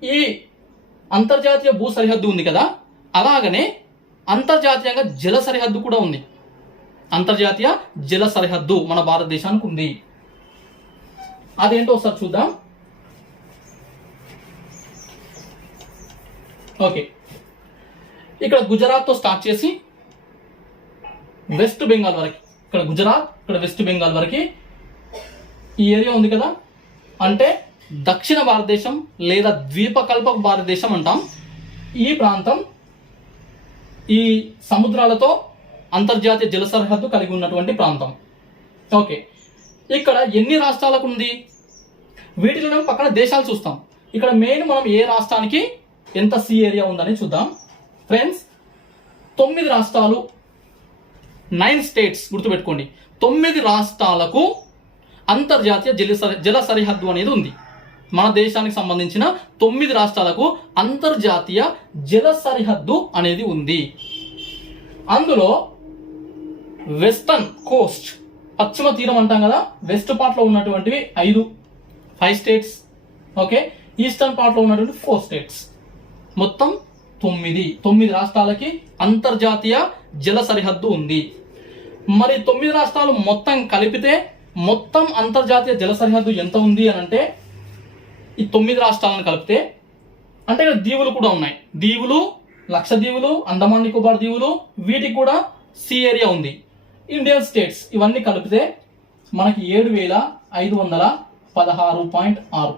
ఈ అంతర్జాతీయ భూ సరిహద్దు ఉంది కదా, అలాగనే అంతర్జాతీయంగా జల సరిహద్దు కూడా ఉంది. అంతర్జాతీయ జల సరిహద్దు మన భారతదేశానికి ఉంది. అదేంటో ఒకసారి చూద్దాం. ఓకే, ఇక్కడ గుజరాత్తో స్టార్ట్ చేసి వెస్ట్ బెంగాల్ వరకు, ఇక్కడ గుజరాత్, ఇక్కడ వెస్ట్ బెంగాల్ వరకు ఈ ఏరియా ఉంది కదా, అంటే దక్షిణ భారతదేశం లేదా ద్వీపకల్ప భారతదేశం అంటాం. ఈ ప్రాంతం ఈ సముద్రాలతో అంతర్జాతీయ జల సరిహద్దు కలిగి ఉన్నటువంటి ప్రాంతం. ఓకే, ఇక్కడ ఎన్ని రాష్ట్రాలకు ఉంది? వీటిలో పక్కన దేశాలు చూస్తాం. ఇక్కడ మెయిన్ మనం ఏ రాష్ట్రానికి ఎంత సీ ఏరియా ఉందని చూద్దాం. ఫ్రెండ్స్, 9 రాష్ట్రాలు, 9 స్టేట్స్ గుర్తుపెట్టుకోండి. 9 రాష్ట్రాలకు అంతర్జాతీయ జల సరిహద్దు అనేది ఉంది. మన దేశానికి సంబంధించిన 9 రాష్ట్రాలకు అంతర్జాతీయ జల సరిహద్దు అనేది ఉంది. అందులో వెస్టర్న్ కోస్ట్, పశ్చిమ తీరం అంటాం కదా, వెస్ట్ పార్ట్ లో ఉన్నటువంటివి 5 స్టేట్స్. ఓకే, ఈస్టర్న్ పార్ట్ లో ఉన్నటువంటి 4 స్టేట్స్. మొత్తం 9 రాష్ట్రాలకి అంతర్జాతీయ జల సరిహద్దు ఉంది. మరి 9 రాష్ట్రాలు మొత్తం కలిపితే మొత్తం అంతర్జాతీయ జల సరిహద్దు ఎంత ఉంది అని అంటే, ఈ 9 రాష్ట్రాలను కలిపితే, అంటే ఇక్కడ దీవులు కూడా ఉన్నాయి. దీవులు, లక్షద్వీపులు, అండమాన్ నికోబార్ దీవులు, వీటికి కూడా సీ ఏరియా ఉంది. ఇండియన్ స్టేట్స్ ఇవన్నీ కలిపితే మనకి 7,516.6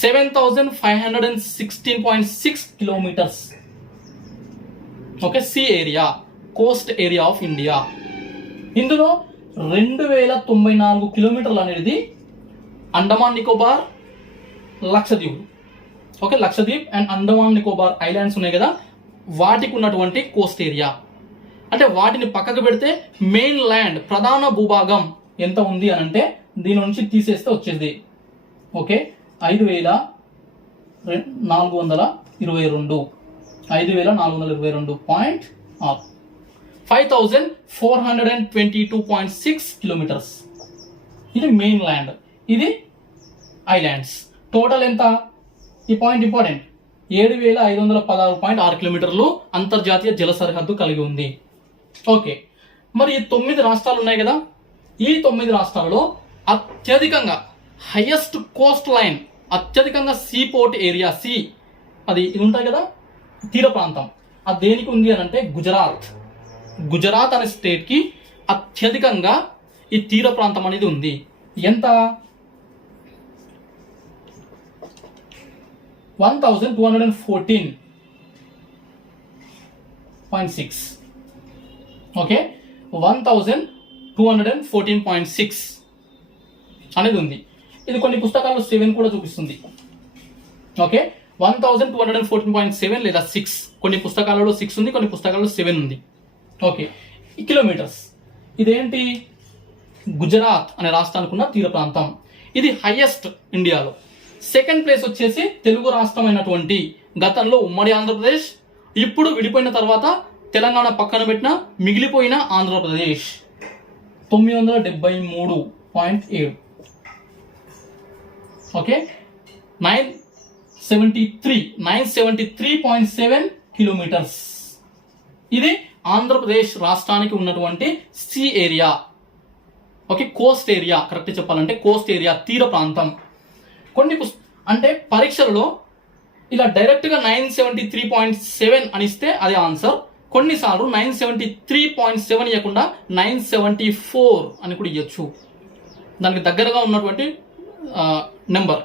7,516.6 kilometres. Okay, sea area, coast area of India. ఇందులో 2,094 కిలోమీటర్లు అనేది అండమాన్ నికోబార్, లక్షద్వీపులు. Okay, Lakshadweep and Andaman Nicobar islands ఉన్నాయి కదా, వాటికి ఉన్నటువంటి కోస్ట్ ఏరియా. అంటే వాటిని పక్కకు పెడితే మెయిన్ ల్యాండ్ ప్రధాన భూభాగం ఎంత ఉంది అని అంటే దీని నుంచి తీసేస్తే వచ్చేది ఓకే 5422 5422.6 కిలోమీటర్స్. ఇది మెయిన్ ల్యాండ్, ఇది ఐలాండ్స్. టోటల్ ఎంత? ఈ పాయింట్ ఇంపార్టెంట్. 7516.6 కిలోమీటర్లు అంతర్జాతీయ జల సరిహద్దు కలిగి ఉంది. ఓకే, మరి ఈ 9 రాష్ట్రాలు ఉన్నాయి కదా, ఈ 9 రాష్ట్రాలలో అత్యధికంగా హైయెస్ట్ కోస్ట్ లైన్, అత్యధికంగా సీ పోర్ట్ ఏరియా, ఇది ఉంటుంది కదా తీర ప్రాంతం, అది దేనికి ఉంది అని అంటే గుజరాత్ అనే స్టేట్ కి అత్యధికంగా ఈ తీర ప్రాంతం అనేది ఉంది. ఎంత? 1214.6. ఓకే, 1214.6 అనేది ఉంది. ఇది కొన్ని పుస్తకాల్లో 7 కూడా చూపిస్తుంది. ఓకే, 1214.7 లేదా 6, కొన్ని పుస్తకాలలో 6 ఉంది, కొన్ని పుస్తకాలలో 7 ఉంది. ఓకే, ఈ కిలోమీటర్స్ ఇదేంటి? గుజరాత్ అనే రాష్ట్రానికి ఉన్న తీర ప్రాంతం. ఇది హైయెస్ట్ ఇండియాలో. సెకండ్ ప్లేస్ వచ్చేసి తెలుగు రాష్ట్రమైనటువంటి గతంలో ఉమ్మడి ఆంధ్రప్రదేశ్, ఇప్పుడు విడిపోయిన తర్వాత తెలంగాణ పక్కన పెట్టిన మిగిలిపోయిన ఆంధ్రప్రదేశ్ 973.7. Okay, 973.7 kilometres. ఇది ఆంధ్రప్రదేశ్ రాష్ట్రానికి ఉన్నటువంటి sea area. Okay, coast area, correct చెప్పాలంటే కోస్ట్ ఏరియా, తీర ప్రాంతం. కొన్ని అంటే పరీక్షలలో ఇలా డైరెక్ట్గా 973.7 అని ఇస్తే అది ఆన్సర్. కొన్నిసార్లు 973.7 ఇవ్వకుండా 974 అని కూడా ఇవ్వచ్చు, దానికి దగ్గరగా ఉన్నటువంటి నెంబర్.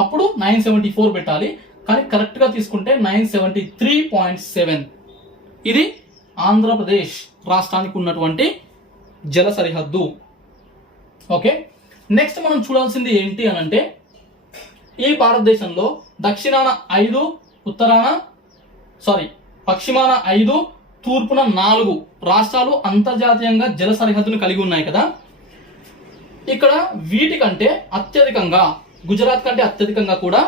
అప్పుడు 974 పెట్టాలి, కానీ కరెక్ట్గా తీసుకుంటే 973.7. ఇది ఆంధ్రప్రదేశ్ రాష్ట్రానికి ఉన్నటువంటి జల సరిహద్దు. ఓకే, నెక్స్ట్ మనం చూడాల్సింది ఏంటి అని అంటే ఈ భారతదేశంలో పశ్చిమాన 5 తూర్పున 4 రాష్ట్రాలు అంతర్జాతీయంగా జల సరిహద్దును కలిగి ఉన్నాయి కదా. ఇక్కడ వీటికంటే అత్యధికంగా, గుజరాత్ కంటే అత్యధికంగా కూడా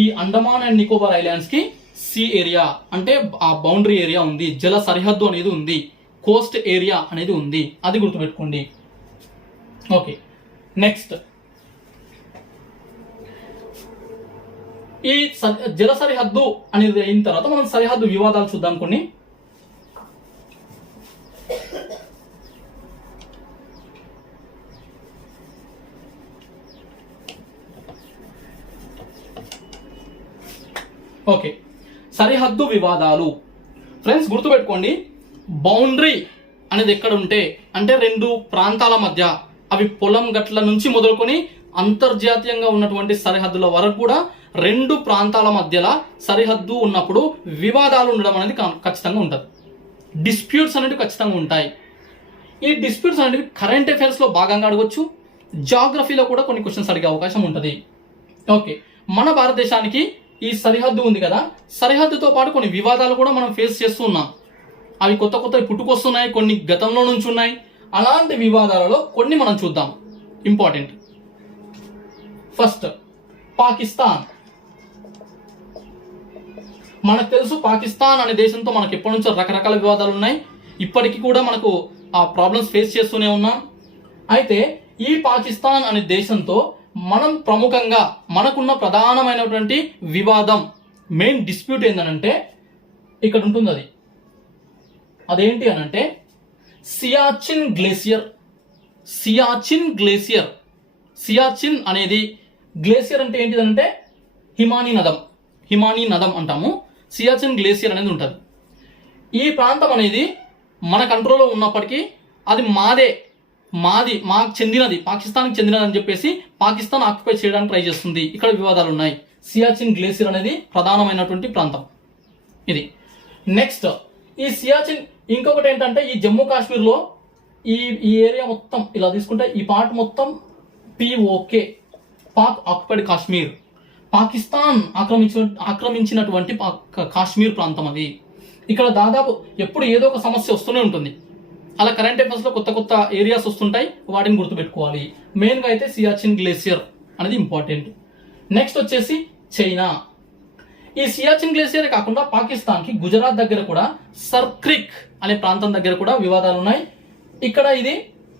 ఈ అండమాన్ అండ్ నికోబార్ ఐలాండ్స్ కి సీ ఏరియా అంటే ఆ బౌండరీ ఏరియా ఉంది, జల సరిహద్దు అనేది ఉంది, కోస్ట్ ఏరియా అనేది ఉంది. అది గుర్తుపెట్టుకోండి. ఓకే, నెక్స్ట్ ఈ జల సరిహద్దు అనేది అయిన తర్వాత మనం సరిహద్దు వివాదాలు చూద్దాం కొన్ని. ఓకే, సరిహద్దు వివాదాలు. ఫ్రెండ్స్ గుర్తుపెట్టుకోండి, బౌండరీ అనేది ఎక్కడ ఉంటే అంటే 2 ప్రాంతాల మధ్య, అవి పొలం గట్ల నుంచి మొదలుకొని అంతర్జాతీయంగా ఉన్నటువంటి సరిహద్దుల వరకు కూడా 2 ప్రాంతాల మధ్యలో సరిహద్దు ఉన్నప్పుడు వివాదాలు ఉండడం అనేది ఖచ్చితంగా ఉంటుంది. డిస్ప్యూట్స్ అనేవి ఖచ్చితంగా ఉంటాయి. ఈ డిస్ప్యూట్స్ అనేవి కరెంట్ అఫైర్స్లో భాగంగా అడగవచ్చు, జాగ్రఫీలో కూడా కొన్ని క్వశ్చన్స్ అడిగే అవకాశం ఉంటుంది. ఓకే, మన భారతదేశానికి ఈ సరిహద్దు ఉంది కదా, సరిహద్దుతో పాటు కొన్ని వివాదాలు కూడా మనం ఫేస్ చేస్తూ ఉన్నాం. అవి కొత్త పుట్టుకొస్తున్నాయి, కొన్ని గతంలో నుంచి ఉన్నాయి. అలాంటి వివాదాలలో కొన్ని మనం చూద్దాం, ఇంపార్టెంట్. ఫస్ట్, పాకిస్తాన్. మనకు తెలుసు పాకిస్తాన్ అనే దేశంతో మనకు ఎప్పటి నుంచో రకరకాల వివాదాలు ఉన్నాయి, ఇప్పటికీ కూడా మనకు ఆ ప్రాబ్లమ్స్ ఫేస్ చేస్తూనే ఉన్నాం. అయితే ఈ పాకిస్తాన్ అనే దేశంతో మనం ప్రముఖంగా మనకున్న ప్రధానమైనటువంటి వివాదం, మెయిన్ డిస్ప్యూట్ ఏంటంటే ఇక్కడ ఉంటుంది. అదేంటి అనంటే సియాచిన్ గ్లేసియర్. సియాచిన్ అనేది గ్లేసియర్ అంటే ఏంటిదంటే హిమానీ నదం అంటాము. సియాచిన్ గ్లేసియర్ అనేది ఉంటుంది. ఈ ప్రాంతం అనేది మన కంట్రోల్లో ఉన్నప్పటికీ అది మాకు చెందినది, పాకిస్తాన్కి చెందినది అని చెప్పేసి పాకిస్తాన్ ఆక్యుపై చేయడానికి ట్రై చేస్తుంది. ఇక్కడ వివాదాలు ఉన్నాయి. సియాచిన్ గ్లేసియర్ అనేది ప్రధానమైనటువంటి ప్రాంతం ఇది. నెక్స్ట్, ఈ సియాచిన్ ఇంకొకటి ఏంటంటే ఈ జమ్మూ కాశ్మీర్లో ఈ ఏరియా మొత్తం ఇలా తీసుకుంటే ఈ పార్ట్ మొత్తం POK, పాక్ ఆక్యుపైడ్ కాశ్మీర్, పాకిస్తాన్ ఆక్రమించినటువంటి కాశ్మీర్ ప్రాంతం అది. ఇక్కడ దాదాపు ఎప్పుడు ఏదో ఒక సమస్య వస్తూనే ఉంటుంది. అలా కరెంట్ అఫైర్స్ లో కొత్త కొత్త ఏరియాస్ వస్తుంటాయి, వాటిని గుర్తుపెట్టుకోవాలి. మెయిన్ గా అయితే సియాచిన్ గ్లేసియర్ అనేది ఇంపార్టెంట్. నెక్స్ట్ వచ్చేసి చైనా. ఈ సియాచిన్ గ్లేసియర్ కాకుండా పాకిస్తాన్ కి గుజరాత్ దగ్గర కూడా సర్క్రిక్ అనే ప్రాంతం దగ్గర కూడా వివాదాలు ఉన్నాయి. ఇక్కడ ఇది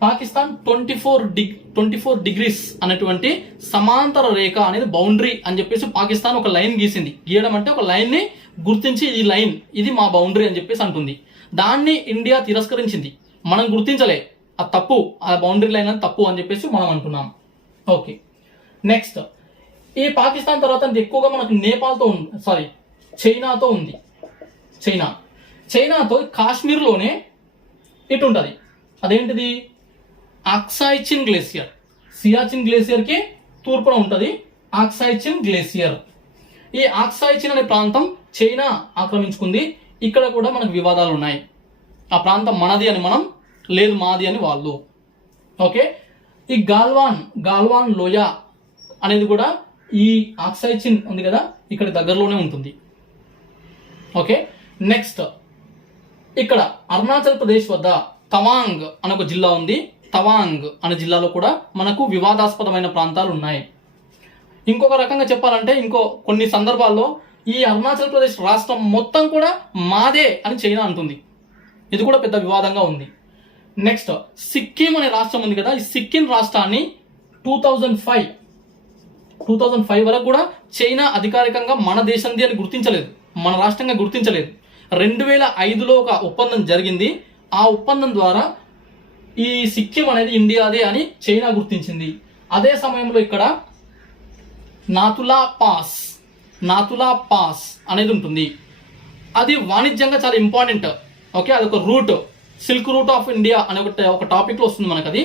పాకిస్తాన్ 24 డిగ్రీస్ అనేటువంటి సమాంతర రేఖ అనేది బౌండరీ అని చెప్పేసి పాకిస్తాన్ ఒక లైన్ గీసింది. గీయడం అంటే ఒక లైన్ ని గుర్తించి ఈ లైన్ ఇది మా బౌండరీ అని చెప్పేసి అంటుంది. దాన్ని ఇండియా తిరస్కరించింది. మనం గుర్తించలే, అది తప్పు, ఆ బౌండరీ లైన్ అని తప్పు అని చెప్పేసి మనం అంటున్నాం. ఓకే, నెక్స్ట్ ఈ పాకిస్తాన్ తర్వాత ఎక్కువగా మనకు నేపాల్తో చైనాతో ఉంది. చైనాతో కాశ్మీర్లోనే ఇటు ఉంటుంది. అదేంటిది? ఆక్సాయిచిన్ గ్లేసియర్. సియాచిన్ గ్లేసియర్ కి తూర్పున ఉంటుంది ఆక్సాయిచిన్ గ్లేసియర్. ఈ ఆక్సాయిచిన్ అనే ప్రాంతం చైనా ఆక్రమించుకుంది. ఇక్కడ కూడా మనకు వివాదాలు ఉన్నాయి. ఆ ప్రాంతం మనది అని మనం, లేదు మాది అని వాళ్ళు. ఓకే, ఈ గాల్వాన్ లోయ అనేది కూడా ఈ ఆక్సాయిచిన్ ఉంది కదా ఇక్కడ దగ్గరలోనే ఉంటుంది. ఓకే, నెక్స్ట్ ఇక్కడ అరుణాచల్ ప్రదేశ్ వద్ద తవాంగ్ అనే ఒక జిల్లా ఉంది. తవాంగ్ అనే జిల్లాలో కూడా మనకు వివాదాస్పదమైన ప్రాంతాలు ఉన్నాయి. ఇంకొక రకంగా చెప్పాలంటే కొన్ని సందర్భాల్లో ఈ అరుణాచల్ ప్రదేశ్ రాష్ట్రం మొత్తం కూడా మాదే అని చైనా అంటుంది. ఇది కూడా పెద్ద వివాదంగా ఉంది. నెక్స్ట్ సిక్కిం అనే రాష్ట్రం ఉంది కదా, ఈ సిక్కిం రాష్ట్రాన్ని 2005 వరకు కూడా చైనా అధికారికంగా మన దేశంది అని గుర్తించలేదు, మన రాష్ట్రంగా గుర్తించలేదు. 2005లో ఒక ఒప్పందం జరిగింది. ఆ ఒప్పందం ద్వారా ఈ సిక్కిం అనేది ఇండియాదే అని చైనా గుర్తించింది. అదే సమయంలో ఇక్కడ నాతులా పాస్ అనేది ఉంటుంది. అది వాణిజ్యంగా చాలా ఇంపార్టెంట్. ఓకే, అదొక route, silk route of India అనే ఒక టాపిక్ లో వస్తుంది మనకు. అది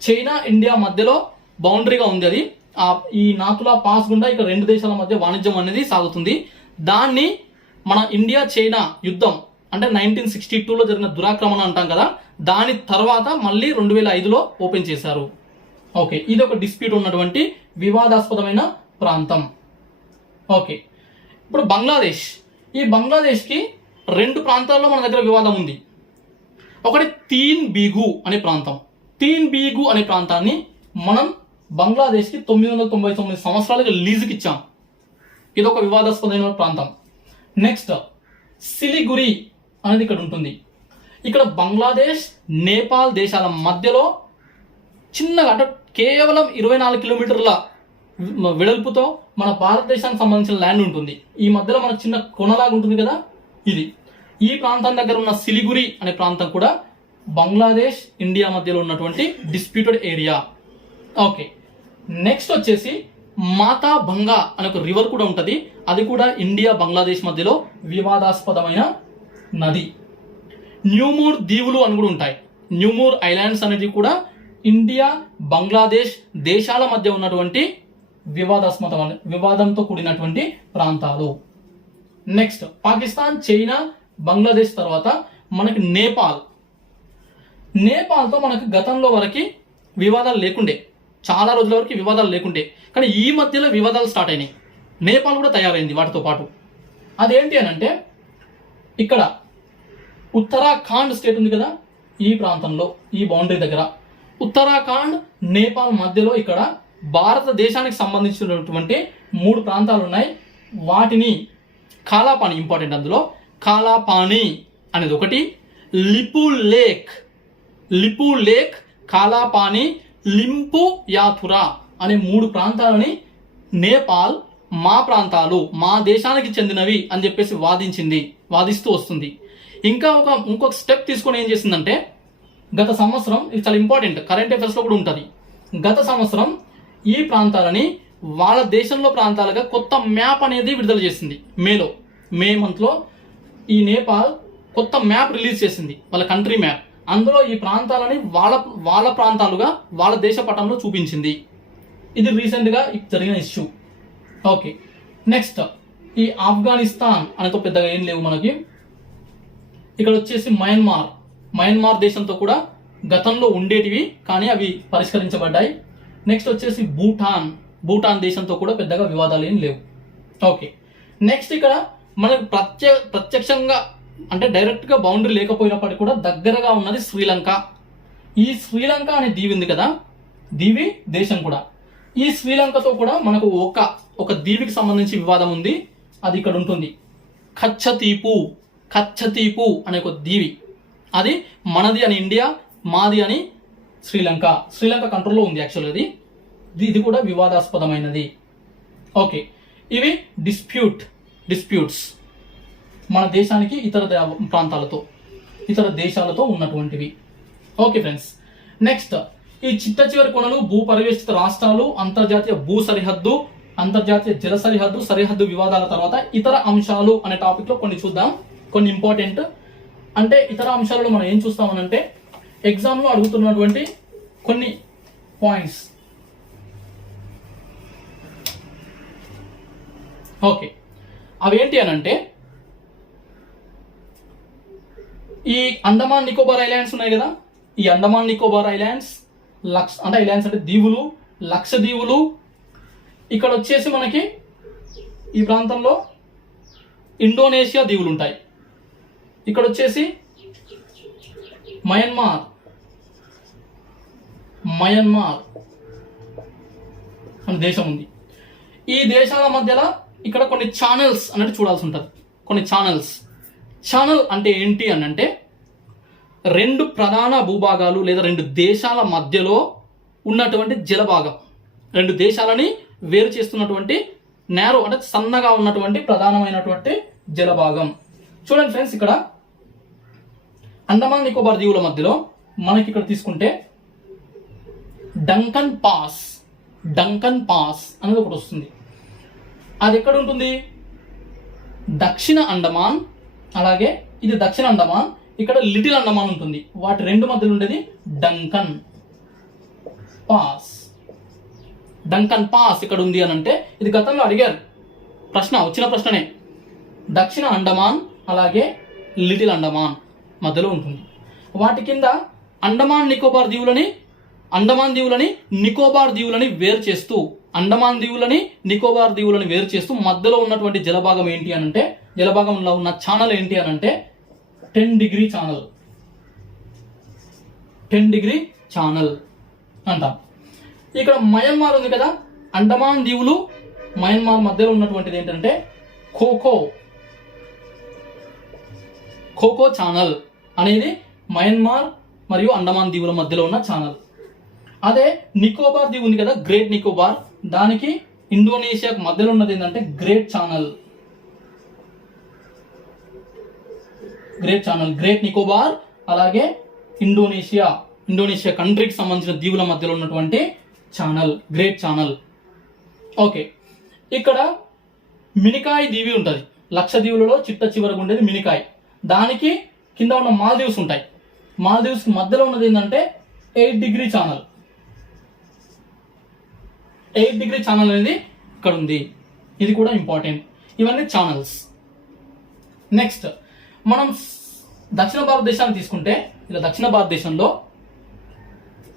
చైనా ఇండియా మధ్యలో బౌండరీగా ఉంది. అది ఈ నాతులా పాస్ గుండా ఇక్కడ రెండు దేశాల మధ్య వాణిజ్యం అనేది సాగుతుంది. దాన్ని మన ఇండియా చైనా యుద్ధం అంటే 1962లో జరిగిన దురాక్రమణ అంటాం కదా, దాని తర్వాత మళ్ళీ 2005లో ఓపెన్ చేశారు. ఓకే, ఇది ఒక డిస్ప్యూట్ ఉన్నటువంటి వివాదాస్పదమైన ప్రాంతం. ఓకే, ఇప్పుడు బంగ్లాదేశ్. ఈ బంగ్లాదేశ్కి రెండు ప్రాంతాల్లో మన దగ్గర వివాదం ఉంది. ఒకటి తీన్ బీగు అనే ప్రాంతం. తీన్ బీగు అనే ప్రాంతాన్ని మనం బంగ్లాదేశ్కి 999 సంవత్సరాలుగా లీజుకి ఇచ్చాం. ఇది ఒక వివాదాస్పదమైన ప్రాంతం. నెక్స్ట్ సిలిగురి అనేది ఇక్కడ ఉంటుంది. ఇక్కడ బంగ్లాదేశ్ నేపాల్ దేశాల మధ్యలో చిన్నగా అంటే కేవలం 24 కిలోమీటర్ల వెడల్పుతో మన భారతదేశానికి సంబంధించిన ల్యాండ్ ఉంటుంది. ఈ మధ్యలో మనకు చిన్న కొనలాగా ఉంటుంది కదా, ఇది. ఈ ప్రాంతం దగ్గర ఉన్న సిలిగురి అనే ప్రాంతం కూడా బంగ్లాదేశ్ ఇండియా మధ్యలో ఉన్నటువంటి డిస్ప్యూటెడ్ ఏరియా. ఓకే, నెక్స్ట్ వచ్చేసి మాతా బంగా అనే ఒక రివర్ కూడా ఉంటుంది. అది కూడా ఇండియా బంగ్లాదేశ్ మధ్యలో వివాదాస్పదమైన నది. న్యూమూర్ దీవులు అని కూడా ఉంటాయి. న్యూమూర్ ఐలాండ్స్ అనేది కూడా ఇండియా బంగ్లాదేశ్ దేశాల మధ్య ఉన్నటువంటి వివాదంతో కూడినటువంటి ప్రాంతాలు. నెక్స్ట్ పాకిస్తాన్, చైనా, బంగ్లాదేశ్ తర్వాత మనకి నేపాల్తో మనకి గతంలో వరకు వివాదాలు లేకుండే, చాలా రోజుల వరకు వివాదాలు లేకుండే. కానీ ఈ మధ్యలో వివాదాలు స్టార్ట్ అయినాయి. నేపాల్ కూడా తయారైంది వాటితో పాటు. అదేంటి అని అంటే ఇక్కడ ఉత్తరాఖండ్ స్టేట్ ఉంది కదా, ఈ ప్రాంతంలో ఈ బౌండరీ దగ్గర ఉత్తరాఖండ్ నేపాల్ మధ్యలో ఇక్కడ భారతదేశానికి సంబంధించినటువంటి 3 ప్రాంతాలు ఉన్నాయి. వాటిని కాలాపాని ఇంపార్టెంట్. అందులో కాలాపాని అనేది ఒకటి, లిపు లేక్, కాలాపాని, లింపు యాథురా అనే 3 ప్రాంతాలని నేపాల్ మా ప్రాంతాలు, మా దేశానికి చెందినవి అని చెప్పేసి వాదిస్తూ వస్తుంది. ఇంకొక స్టెప్ తీసుకొని ఏం చేసిందంటే గత సంవత్సరం, ఇది చాలా ఇంపార్టెంట్, కరెంట్ అఫైర్స్ లో కూడా ఉంటుంది. గత సంవత్సరం ఈ ప్రాంతాలని వాళ్ళ దేశంలో ప్రాంతాలుగా కొత్త మ్యాప్ అనేది విడుదల చేసింది. మే మంత్లో ఈ నేపాల్ కొత్త మ్యాప్ రిలీజ్ చేసింది, వాళ్ళ కంట్రీ మ్యాప్. అందులో ఈ ప్రాంతాలని వాళ్ళ ప్రాంతాలుగా వాళ్ళ దేశ పటంలో చూపించింది. ఇది రీసెంట్ గా జరిగిన ఇష్యూ. ఓకే, నెక్స్ట్ ఈ ఆఫ్ఘనిస్తాన్ అనేది పెద్దగా ఏం లేవు మనకి. ఇక్కడ వచ్చేసి మయన్మార్ దేశంతో కూడా గతంలో ఉండేటివి కానీ అవి పరిష్కరించబడ్డాయి. నెక్స్ట్ వచ్చేసి భూటాన్ దేశంతో కూడా పెద్దగా వివాదాలు ఏం లేవు. ఓకే, నెక్స్ట్ ఇక్కడ మనకు ప్రత్యక్షంగా అంటే డైరెక్ట్గా బౌండరీ లేకపోయినప్పటికీ కూడా దగ్గరగా ఉన్నది శ్రీలంక. ఈ శ్రీలంక అనే దీవి ఉంది కదా, దీవి దేశం కూడా. ఈ శ్రీలంకతో కూడా మనకు ఒక దీవికి సంబంధించి వివాదం ఉంది. అది ఇక్కడ ఉంటుంది. కచ్చతీపు అనే ఒక దీవి. అది మనది అని ఇండియా, మాది అని శ్రీలంక కంట్రోల్లో ఉంది యాక్చువల్గా. ఇది కూడా వివాదాస్పదమైనది. ఓకే, ఇవి డిస్ప్యూట్స్ మన దేశానికి ఇతర ప్రాంతాలతో, ఇతర దేశాలతో ఉన్నటువంటివి. ఓకే ఫ్రెండ్స్, నెక్స్ట్ ఈ చిట్ట చివరి కొనలు, భూ పరివేష్టిత రాష్ట్రాలు, అంతర్జాతీయ భూ సరిహద్దు, అంతర్జాతీయ జల సరిహద్దు వివాదాల తర్వాత ఇతర అంశాలు అనే టాపిక్ లో కొన్ని చూద్దాం. కొన్ని ఇంపార్టెంట్ అంటే ఇతర అంశాలలో మనం ఏం చూస్తామనంటే ఎగ్జామ్ లో అడుగుతున్నటువంటి కొన్ని పాయింట్స్. ఓకే, అవేంటి అనంటే ఈ అండమాన్ నికోబార్ ఐలాండ్స్ ఉన్నాయి కదా, ఈ అండమాన్ నికోబార్ ఐలాండ్స్, ఐలాండ్స్ అంటే దీవులు, లక్షద్వీపులు. ఇక్కడ వచ్చేసి మనకి ఈ ప్రాంతంలో ఇండోనేషియా దీవులు ఉంటాయి. ఇక్కడ వచ్చేసి మయన్మార్ అనే దేశం ఉంది. ఈ దేశాల మధ్యలో ఇక్కడ కొన్ని ఛానల్స్ అన్నట్టు చూడాల్సి ఉంటుంది. కొన్ని ఛానల్ అంటే ఏంటి అని అంటే రెండు ప్రధాన భూభాగాలు లేదా రెండు దేశాల మధ్యలో ఉన్నటువంటి జలభాగం, రెండు దేశాలని వేరు చేస్తున్నటువంటి నేరో అంటే సన్నగా ఉన్నటువంటి ప్రధానమైనటువంటి జలభాగం. చూడండి ఫ్రెండ్స్, ఇక్కడ అండమాన్ నికోబార్ దీవుల మధ్యలో మనకి ఇక్కడ తీసుకుంటే డంకన్ పాస్ అనేది ఒకటి వస్తుంది. అది ఎక్కడ ఉంటుంది? దక్షిణ అండమాన్. అలాగే ఇది దక్షిణ అండమాన్, ఇక్కడ లిటిల్ అండమాన్ ఉంటుంది. వాటి రెండు మధ్యలో ఉండేది డంకన్ పాస్ ఇక్కడ ఉంది అని అంటే ఇది గతంలో అడిగారు, వచ్చిన ప్రశ్ననే. దక్షిణ అండమాన్ అలాగే లిటిల్ అండమాన్ మధ్యలో ఉంటుంది. వాటి కింద అండమాన్ దీవులని నికోబార్ దీవులని వేరు చేస్తూ మధ్యలో ఉన్నటువంటి జలభాగం ఏంటి అని అంటే, జలభాగంలో ఉన్న ఛానల్ ఏంటి అని అంటే 10 డిగ్రీ ఛానల్ అంటాం. ఇక్కడ మయన్మార్ ఉంది కదా, అండమాన్ దీవులు మయన్మార్ మధ్యలో ఉన్నటువంటిది ఏంటంటే ఖోఖో ఛానల్ అనేది మయన్మార్ మరియు అండమాన్ దీవుల మధ్యలో ఉన్న ఛానల్. అదే నికోబార్ దీవు ఉంది కదా, గ్రేట్ నికోబార్, దానికి ఇండోనేషియాకు మధ్యలో ఉన్నది ఏంటంటే గ్రేట్ నికోబార్ అలాగే ఇండోనేషియా కంట్రీకి సంబంధించిన దీవుల మధ్యలో ఉన్నటువంటి గ్రేట్ ఛానల్. ఓకే, ఇక్కడ మినికాయ్ దీవి ఉంటుంది. లక్షద్వీపులలో చిట్ట చివరకు ఉండేది మినికాయ్. దానికి కింద ఉన్న మాల్దీవ్స్ ఉంటాయి. మాల్దీవ్స్ మధ్యలో ఉన్నది ఏంటంటే 8 డిగ్రీ ఛానల్ అనేది ఇక్కడ ఉంది. ఇది కూడా ఇంపార్టెంట్. ఇవన్నీ ఛానల్స్. నెక్స్ట్ మనం దక్షిణ భారతదేశాన్ని తీసుకుంటే, ఇలా దక్షిణ భారతదేశంలో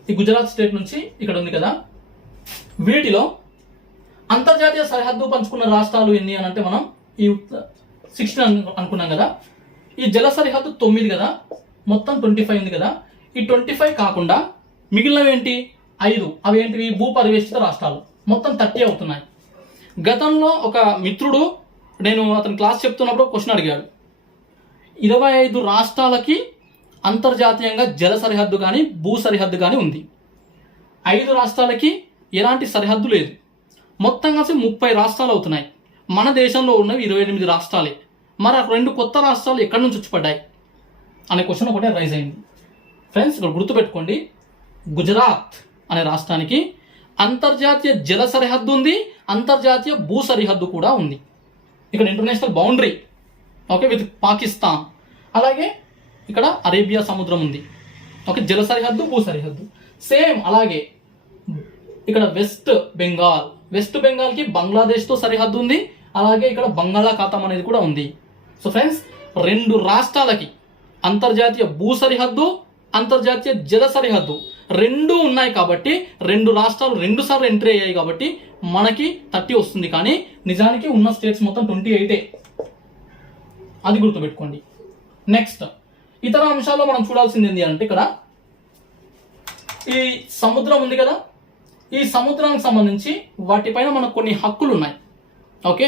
ఈ గుజరాత్ స్టేట్ నుంచి ఇక్కడ ఉంది కదా, వీటిలో అంతర్జాతీయ సరిహద్దు పంచుకున్న రాష్ట్రాలు ఎన్ని అని అంటే మనం ఈ 16 అనుకున్నాం కదా. ఈ జల సరిహద్దు 9 కదా, మొత్తం 25 ఉంది కదా. ఈ 25 కాకుండా మిగిలినవి ఏంటి? 5. అవి ఏంటివి? భూ పరివేష్టిత రాష్ట్రాలు. మొత్తం 30 అవుతున్నాయి. గతంలో ఒక మిత్రుడు, నేను అతను క్లాస్ చెప్తున్నప్పుడు క్వశ్చన్ అడిగాడు, 25 రాష్ట్రాలకి అంతర్జాతీయంగా జల సరిహద్దు కానీ భూ సరిహద్దు కానీ ఉంది. 5 రాష్ట్రాలకి ఎలాంటి సరిహద్దు లేదు. మొత్తం కలిసి 30 రాష్ట్రాలు అవుతున్నాయి. మన దేశంలో ఉన్నవి 28 రాష్ట్రాలే. మరి 2 కొత్త రాష్ట్రాలు ఎక్కడి నుంచి వచ్చిపడ్డాయి అనే క్వశ్చన్ ఒకటే రైజ్ అయింది. ఫ్రెండ్స్, ఇక్కడ గుర్తుపెట్టుకోండి, గుజరాత్ అనే రాష్ట్రానికి అంతర్జాతీయ జల సరిహద్దు ఉంది, అంతర్జాతీయ భూ సరిహద్దు కూడా ఉంది. ఇక్కడ international boundary okay with Pakistan. అలాగే ఇక్కడ అరేబియా సముద్రం ఉంది. ఓకే, జల సరిహద్దు భూ సరిహద్దు సేమ్. అలాగే ఇక్కడ వెస్ట్ బెంగాల్కి బంగ్లాదేశ్తో సరిహద్దు ఉంది. అలాగే ఇక్కడ బంగాళాఖాతం అనేది కూడా ఉంది. సో ఫ్రెండ్స్, 2 రాష్ట్రాలకి అంతర్జాతీయ భూ సరిహద్దు, అంతర్జాతీయ జల సరిహద్దు 2 ఉన్నాయి కాబట్టి 2 రాష్ట్రాలు 2 సార్లు ఎంట్రీ అయ్యాయి కాబట్టి మనకి 30 వస్తుంది. కానీ నిజానికి ఉన్న స్టేట్స్ మొత్తం 28. అది గుర్తుపెట్టుకోండి. నెక్స్ట్ ఇతర అంశాల్లో మనం చూడాల్సింది ఏంటి అంటే ఇక్కడ ఈ సముద్రం ఉంది కదా, ఈ సముద్రానికి సంబంధించి వాటిపైన మనకు కొన్ని హక్కులు ఉన్నాయి. ఓకే,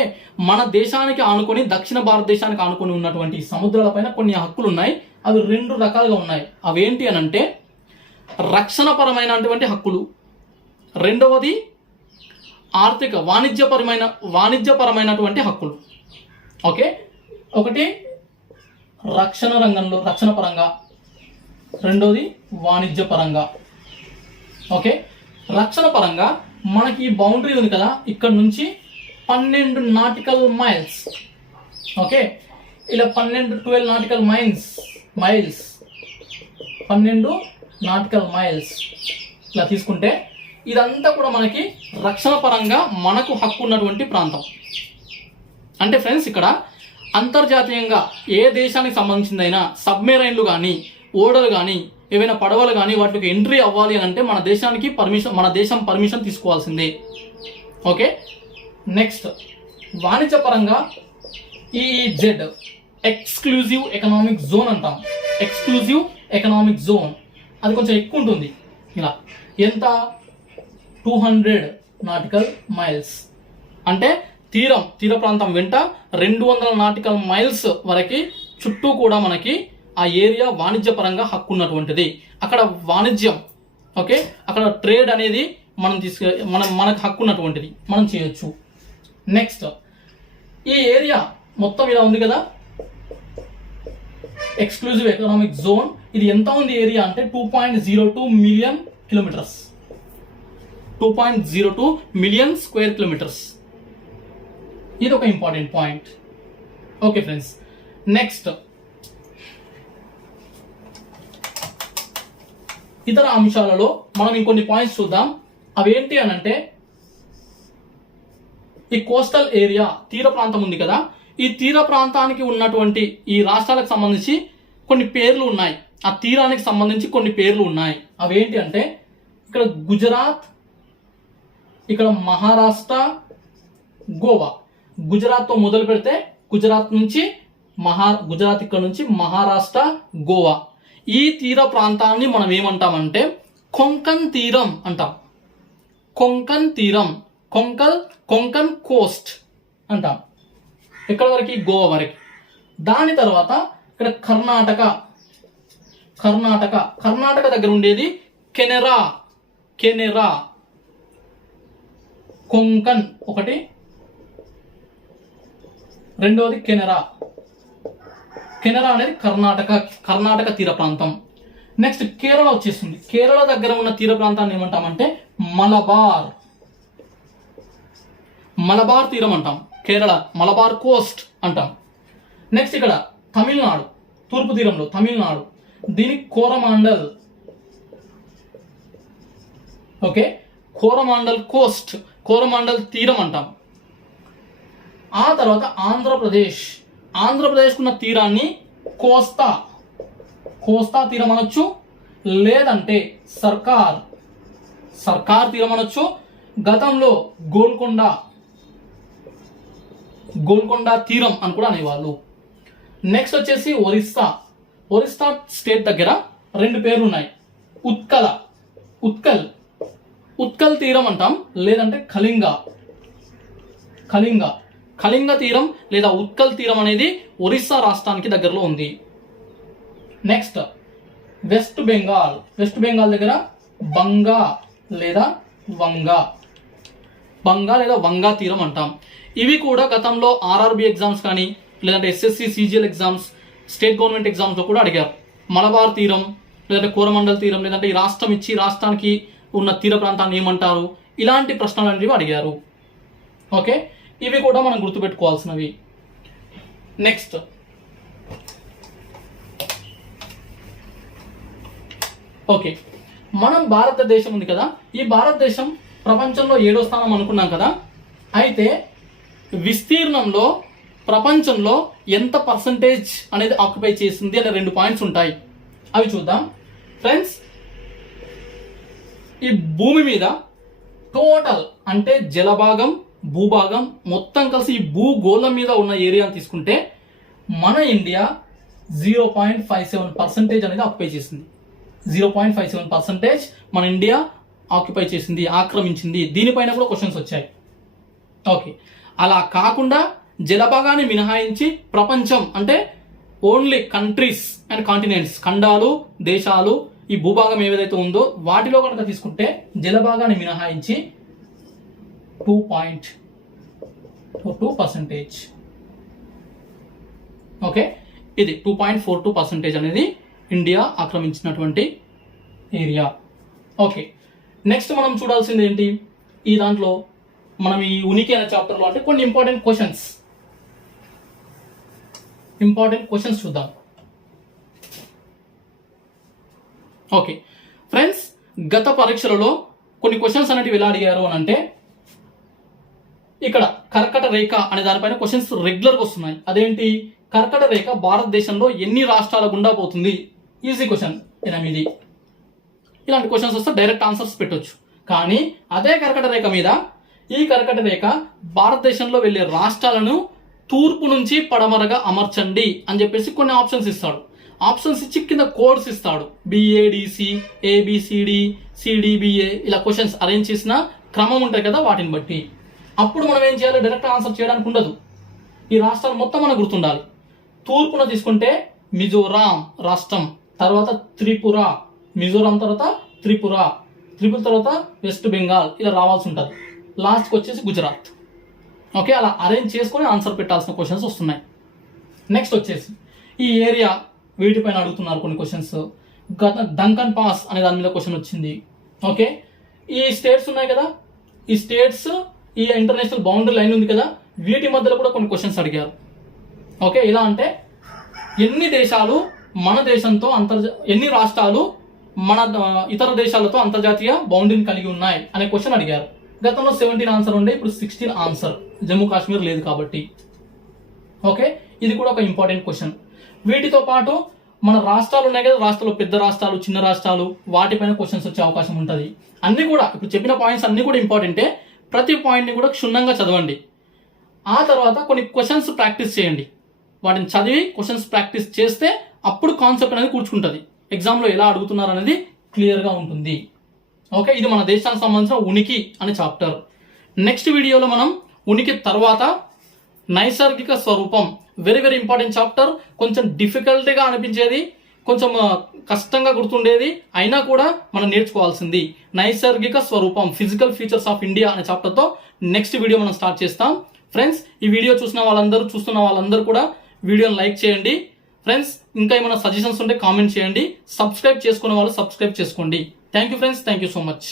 మన దేశానికి ఆనుకొని దక్షిణ భారతదేశానికి ఆనుకొని ఉన్నటువంటి ఈ సముద్రాలపైన కొన్ని హక్కులు ఉన్నాయి. అవి 2 రకాలుగా ఉన్నాయి. అవేంటి అని అంటే రక్షణపరమైనటువంటి హక్కులు, రెండవది ఆర్థిక వాణిజ్యపరమైనటువంటి హక్కులు. ఓకే, ఒకటి రక్షణ రంగంలో రక్షణ పరంగా, రెండోది వాణిజ్య పరంగా. ఓకే, రక్షణ పరంగా మనకి ఈ బౌండరీ ఉంది కదా, ఇక్కడ నుంచి 12 నాటికల్ మైల్స్. ఓకే, ఇలా 12 నాటికల్ మైల్స్ 12 నాటికల్ మైల్స్ ఇలా తీసుకుంటే ఇదంతా కూడా మనకి రక్షణ పరంగా మనకు హక్కు ఉన్నటువంటి ప్రాంతం. అంటే ఫ్రెండ్స్, ఇక్కడ అంతర్జాతీయంగా ఏ దేశానికి సంబంధించిందైనా సబ్మెరైన్లు కానీ, ఓడలు కానీ, ఏవైనా పడవలు కానీ వాటికి ఎంట్రీ అవ్వాలి అని అంటే మన దేశం పర్మిషన్ తీసుకోవాల్సిందే. ఓకే, నెక్స్ట్ వాణిజ్య పరంగా EEZ ఎక్స్క్లూజివ్ ఎకనామిక్ జోన్ అంటాం. ఎక్స్క్లూజివ్ ఎకనామిక్ జోన్ అది కొంచెం ఎక్కువ ఉంటుంది. ఇలా ఎంత 200 నాటికల్ మైల్స్ అంటే తీర ప్రాంతం వెంట 200 నాటికల్ మైల్స్ వరకు చుట్టూ కూడా మనకి ఆ ఏరియా వాణిజ్య పరంగా హక్కు ఉన్నటువంటిది. అక్కడ వాణిజ్యం, ఓకే, అక్కడ ట్రేడ్ అనేది మనకు హక్కు ఉన్నటువంటిది, మనం చేయొచ్చు. నెక్స్ట్ ఈ ఏరియా మొత్తం ఇలా ఉంది కదా, ఎక్స్క్లూజివ్ ఎకనామిక్ జోన్. ఇది ఎంత ఉంది ఏరియా అంటే 2.02 million kilometres, 2.02 million square kilometres. ఇది ఒక important point. Okay friends, next ఇతర అంశాలలో మనం ఇంకొన్ని పాయింట్స్ చూద్దాం. అవేంటి అని అంటే ఈ కోస్టల్ ఏరియా తీర ప్రాంతం ఉంది కదా, ఈ తీర ప్రాంతానికి ఉన్నటువంటి ఈ రాష్ట్రాలకు సంబంధించి కొన్ని పేర్లు ఉన్నాయి. ఆ తీరానికి సంబంధించి కొన్ని పేర్లు ఉన్నాయి. అవేంటి అంటే ఇక్కడ గుజరాత్, ఇక్కడ మహారాష్ట్ర, గోవా. గుజరాత్తో మొదలు పెడితే గుజరాత్ ఇక్కడ నుంచి మహారాష్ట్ర, గోవా. ఈ తీర ప్రాంతాన్ని మనం ఏమంటామంటే కొంకన్ తీరం అంటాం. కొంకన్ తీరం, కొంకన్ కోస్ట్ అంటాం. ఎక్కడ వరకు? గోవా వరకు. దాని తర్వాత ఇక్కడ కర్ణాటక దగ్గర ఉండేది కెనెరా. కొంకన్ ఒకటి, రెండవది కెనెరా అనేది కర్ణాటక తీర ప్రాంతం. నెక్స్ట్ కేరళ వచ్చేస్తుంది. కేరళ దగ్గర ఉన్న తీర ప్రాంతాన్ని ఏమంటామంటే మలబార్ తీరం అంటాం. కేరళ మలబార్ కోస్ట్ అంటాం. నెక్స్ట్ ఇక్కడ తమిళనాడు, తూర్పు తీరంలో తమిళనాడు, దీనికి కోరమాండల్. ఓకే, కోరమాండల్ కోస్ట్, కోరమాండల్ తీరం అంటాం. ఆ తర్వాత ఆంధ్రప్రదేశ్ ఉన్న తీరాన్ని కోస్తా తీరం అనొచ్చు, లేదంటే సర్కార్ తీరం అనొచ్చు. గతంలో గోల్కొండ తీరం అని కూడా అనేవాళ్ళు. నెక్స్ట్ వచ్చేసి ఒరిస్సా స్టేట్ దగ్గర 2 పేర్లు ఉన్నాయి. ఉత్కల్ తీరం అంటాం, లేదంటే కళింగ తీరం లేదా ఉత్కల్ తీరం అనేది ఒరిస్సా రాష్ట్రానికి దగ్గరలో ఉంది. నెక్స్ట్ వెస్ట్ బెంగాల్ దగ్గర బంగా లేదా వంగా తీరం అంటాం. ఇవి కూడా గతంలో ఆర్ఆర్బి ఎగ్జామ్స్ కానీ లేదంటే SSC CGL exams, state government ఎగ్జామ్స్లో కూడా అడిగారు. మలబార్ తీరం లేదంటే కోరమండల్ తీరం లేదంటే ఈ రాష్ట్రం ఇచ్చి రాష్ట్రానికి ఉన్న తీర ప్రాంతాన్ని ఏమంటారు, ఇలాంటి ప్రశ్నలు అనేవి అడిగారు. ఓకే, ఇవి కూడా మనం గుర్తుపెట్టుకోవాల్సినవి. నెక్స్ట్ ఓకే, మనం భారతదేశం ఉంది కదా, ఈ భారతదేశం ప్రపంచంలో 7వ స్థానం అనుకున్నాం కదా. అయితే విస్తీర్ణంలో ప్రపంచంలో ఎంత పర్సంటేజ్ అనేది ఆక్యుపై చేసింది అనే 2 పాయింట్స్ ఉంటాయి. అవి చూద్దాం ఫ్రెండ్స్. ఈ భూమి మీద టోటల్ అంటే జలభాగం, భూభాగం మొత్తం కలిసి ఈ భూగోళం మీద ఉన్న ఏరియాని తీసుకుంటే మన ఇండియా 0.57% అనేది ఆక్యుపై చేసింది. 0.57% మన ఇండియా ఆక్యుపై చేసింది, ఆక్రమించింది. దీనిపైన కూడా క్వశ్చన్స్ వచ్చాయి. ఓకే, అలా కాకుండా జలభాగాన్ని మినహాయించి ప్రపంచం అంటే ఓన్లీ కంట్రీస్ అండ్ కాంటినెంట్స్, ఖండాలు, దేశాలు, ఈ భూభాగం ఏదైతే ఉందో వాటిలో కనుక తీసుకుంటే జలభాగాన్ని మినహాయించి 2.42%. ఓకే, ఇది 2.42% అనేది ఇండియా ఆక్రమించినటువంటి ఏరియా. ఓకే, నెక్స్ట్ మనం చూడాల్సింది ఏంటి ఈ దాంట్లో, మనం ఈ ఉనికి అనే చాప్టర్లో అంటే కొన్ని ఇంపార్టెంట్ క్వశ్చన్స్ చూద్దాం. ఓకే ఫ్రెండ్స్, గత పరీక్షలలో కొన్ని క్వశ్చన్స్ అనేటివి ఎలా అడిగారు అని అంటే, ఇక్కడ కర్కట రేఖ అనే దానిపైన క్వశ్చన్స్ రెగ్యులర్గా వస్తున్నాయి. అదేంటి, కర్కట రేఖ భారతదేశంలో ఎన్ని రాష్ట్రాల గుండా పోతుంది? Easy question, 8. ఇలాంటి క్వశ్చన్స్ వస్తే డైరెక్ట్ ఆన్సర్స్ పెట్టొచ్చు. కానీ అదే కర్కట రేఖ మీద, ఈ కర్కట రేఖ భారతదేశంలో వెళ్ళే రాష్ట్రాలను తూర్పు నుంచి పడమరగా అమర్చండి అని చెప్పేసి కొన్ని ఆప్షన్స్ ఇస్తాడు. ఆప్షన్స్ ఇచ్చి కింద కోడ్స్ ఇస్తాడు. బిఏడిసి, ఏబిసిడి, సిడిబిఏ, ఇలా క్వశ్చన్స్ అరేంజ్ చేసిన క్రమం ఉంటాయి కదా, వాటిని బట్టి అప్పుడు మనం ఏం చేయాలి, డైరెక్ట్ ఆన్సర్ చేయడానికి ఉండదు. ఈ రాష్ట్రాలు మొత్తం మనకు గుర్తుండాలి. తూర్పున తీసుకుంటే మిజోరాం రాష్ట్రం, తర్వాత త్రిపుర, మిజోరాం తర్వాత త్రిపుర తర్వాత వెస్ట్ బెంగాల్, ఇలా రావాల్సి ఉంటుంది. లాస్ట్కి వచ్చేసి గుజరాత్. ఓకే, అలా అరేంజ్ చేసుకొని ఆన్సర్ పెట్టాల్సిన క్వశ్చన్స్ వస్తున్నాయి. నెక్స్ట్ వచ్చేసి ఈ ఏరియా, వీటిపైన అడుగుతున్నారు కొన్ని క్వశ్చన్స్. డంకన్ పాస్ అనే దాని మీద క్వశ్చన్ వచ్చింది. ఓకే, ఈ స్టేట్స్ ఉన్నాయి కదా, ఈ స్టేట్స్, ఈ ఇంటర్నేషనల్ బౌండరీ లైన్ ఉంది కదా, వీటి మధ్యలో కూడా కొన్ని క్వశ్చన్స్ అడిగారు. ఓకే, ఇలా అంటే ఎన్ని దేశాలు మన దేశంతో ఎన్ని రాష్ట్రాలు మన ఇతర దేశాలతో అంతర్జాతీయ బౌండరీని కలిగి ఉన్నాయి అనే క్వశ్చన్ అడిగారు. గతంలో 17 ఆన్సర్ ఉండే, ఇప్పుడు 16 ఆన్సర్. జమ్మూ కాశ్మీర్ లేదు కాబట్టి. ఓకే, ఇది కూడా ఒక ఇంపార్టెంట్ క్వశ్చన్. వీటితో పాటు మన రాష్ట్రాలు ఉన్నాయి కదా, రాష్ట్రాలు, పెద్ద రాష్ట్రాలు, చిన్న రాష్ట్రాలు, వాటిపైన క్వశ్చన్స్ వచ్చే అవకాశం ఉంటుంది. అన్ని కూడా ఇప్పుడు చెప్పిన పాయింట్స్ అన్ని కూడా ఇంపార్టెంటే. ప్రతి పాయింట్ని కూడా క్షుణ్ణంగా చదవండి. ఆ తర్వాత కొన్ని క్వశ్చన్స్ ప్రాక్టీస్ చేయండి. వాటిని చదివి క్వశ్చన్స్ ప్రాక్టీస్ చేస్తే అప్పుడు కాన్సెప్ట్ అనేది కూర్చుకుంటుంది. ఎగ్జామ్లో ఎలా అడుగుతున్నారు అనేది క్లియర్గా ఉంటుంది. ఓకే, ఇది మన దేశానికి సంబంధించిన ఉనికి అనే చాప్టర్. నెక్స్ట్ వీడియోలో మనం ఉనికి తర్వాత నైసర్గిక స్వరూపం, వెరీ వెరీ ఇంపార్టెంట్ చాప్టర్. కొంచెం డిఫికల్ట్గా అనిపించేది, కొంచెం కష్టంగా గుర్తుండేది, అయినా కూడా మనం నేర్చుకోవాల్సింది. నైసర్గిక స్వరూపం, ఫిజికల్ ఫీచర్స్ ఆఫ్ ఇండియా అనే చాప్టర్తో నెక్స్ట్ వీడియో మనం స్టార్ట్ చేస్తాం. ఫ్రెండ్స్, ఈ వీడియో చూస్తున్న వాళ్ళందరూ కూడా వీడియోని లైక్ చేయండి. ఫ్రెండ్స్, ఇంకా ఏమైనా సజెషన్స్ ఉంటే కామెంట్ చేయండి. సబ్స్క్రైబ్ చేసుకునే వాళ్ళు సబ్స్క్రైబ్ చేసుకోండి. Thank you friends, thank you so much.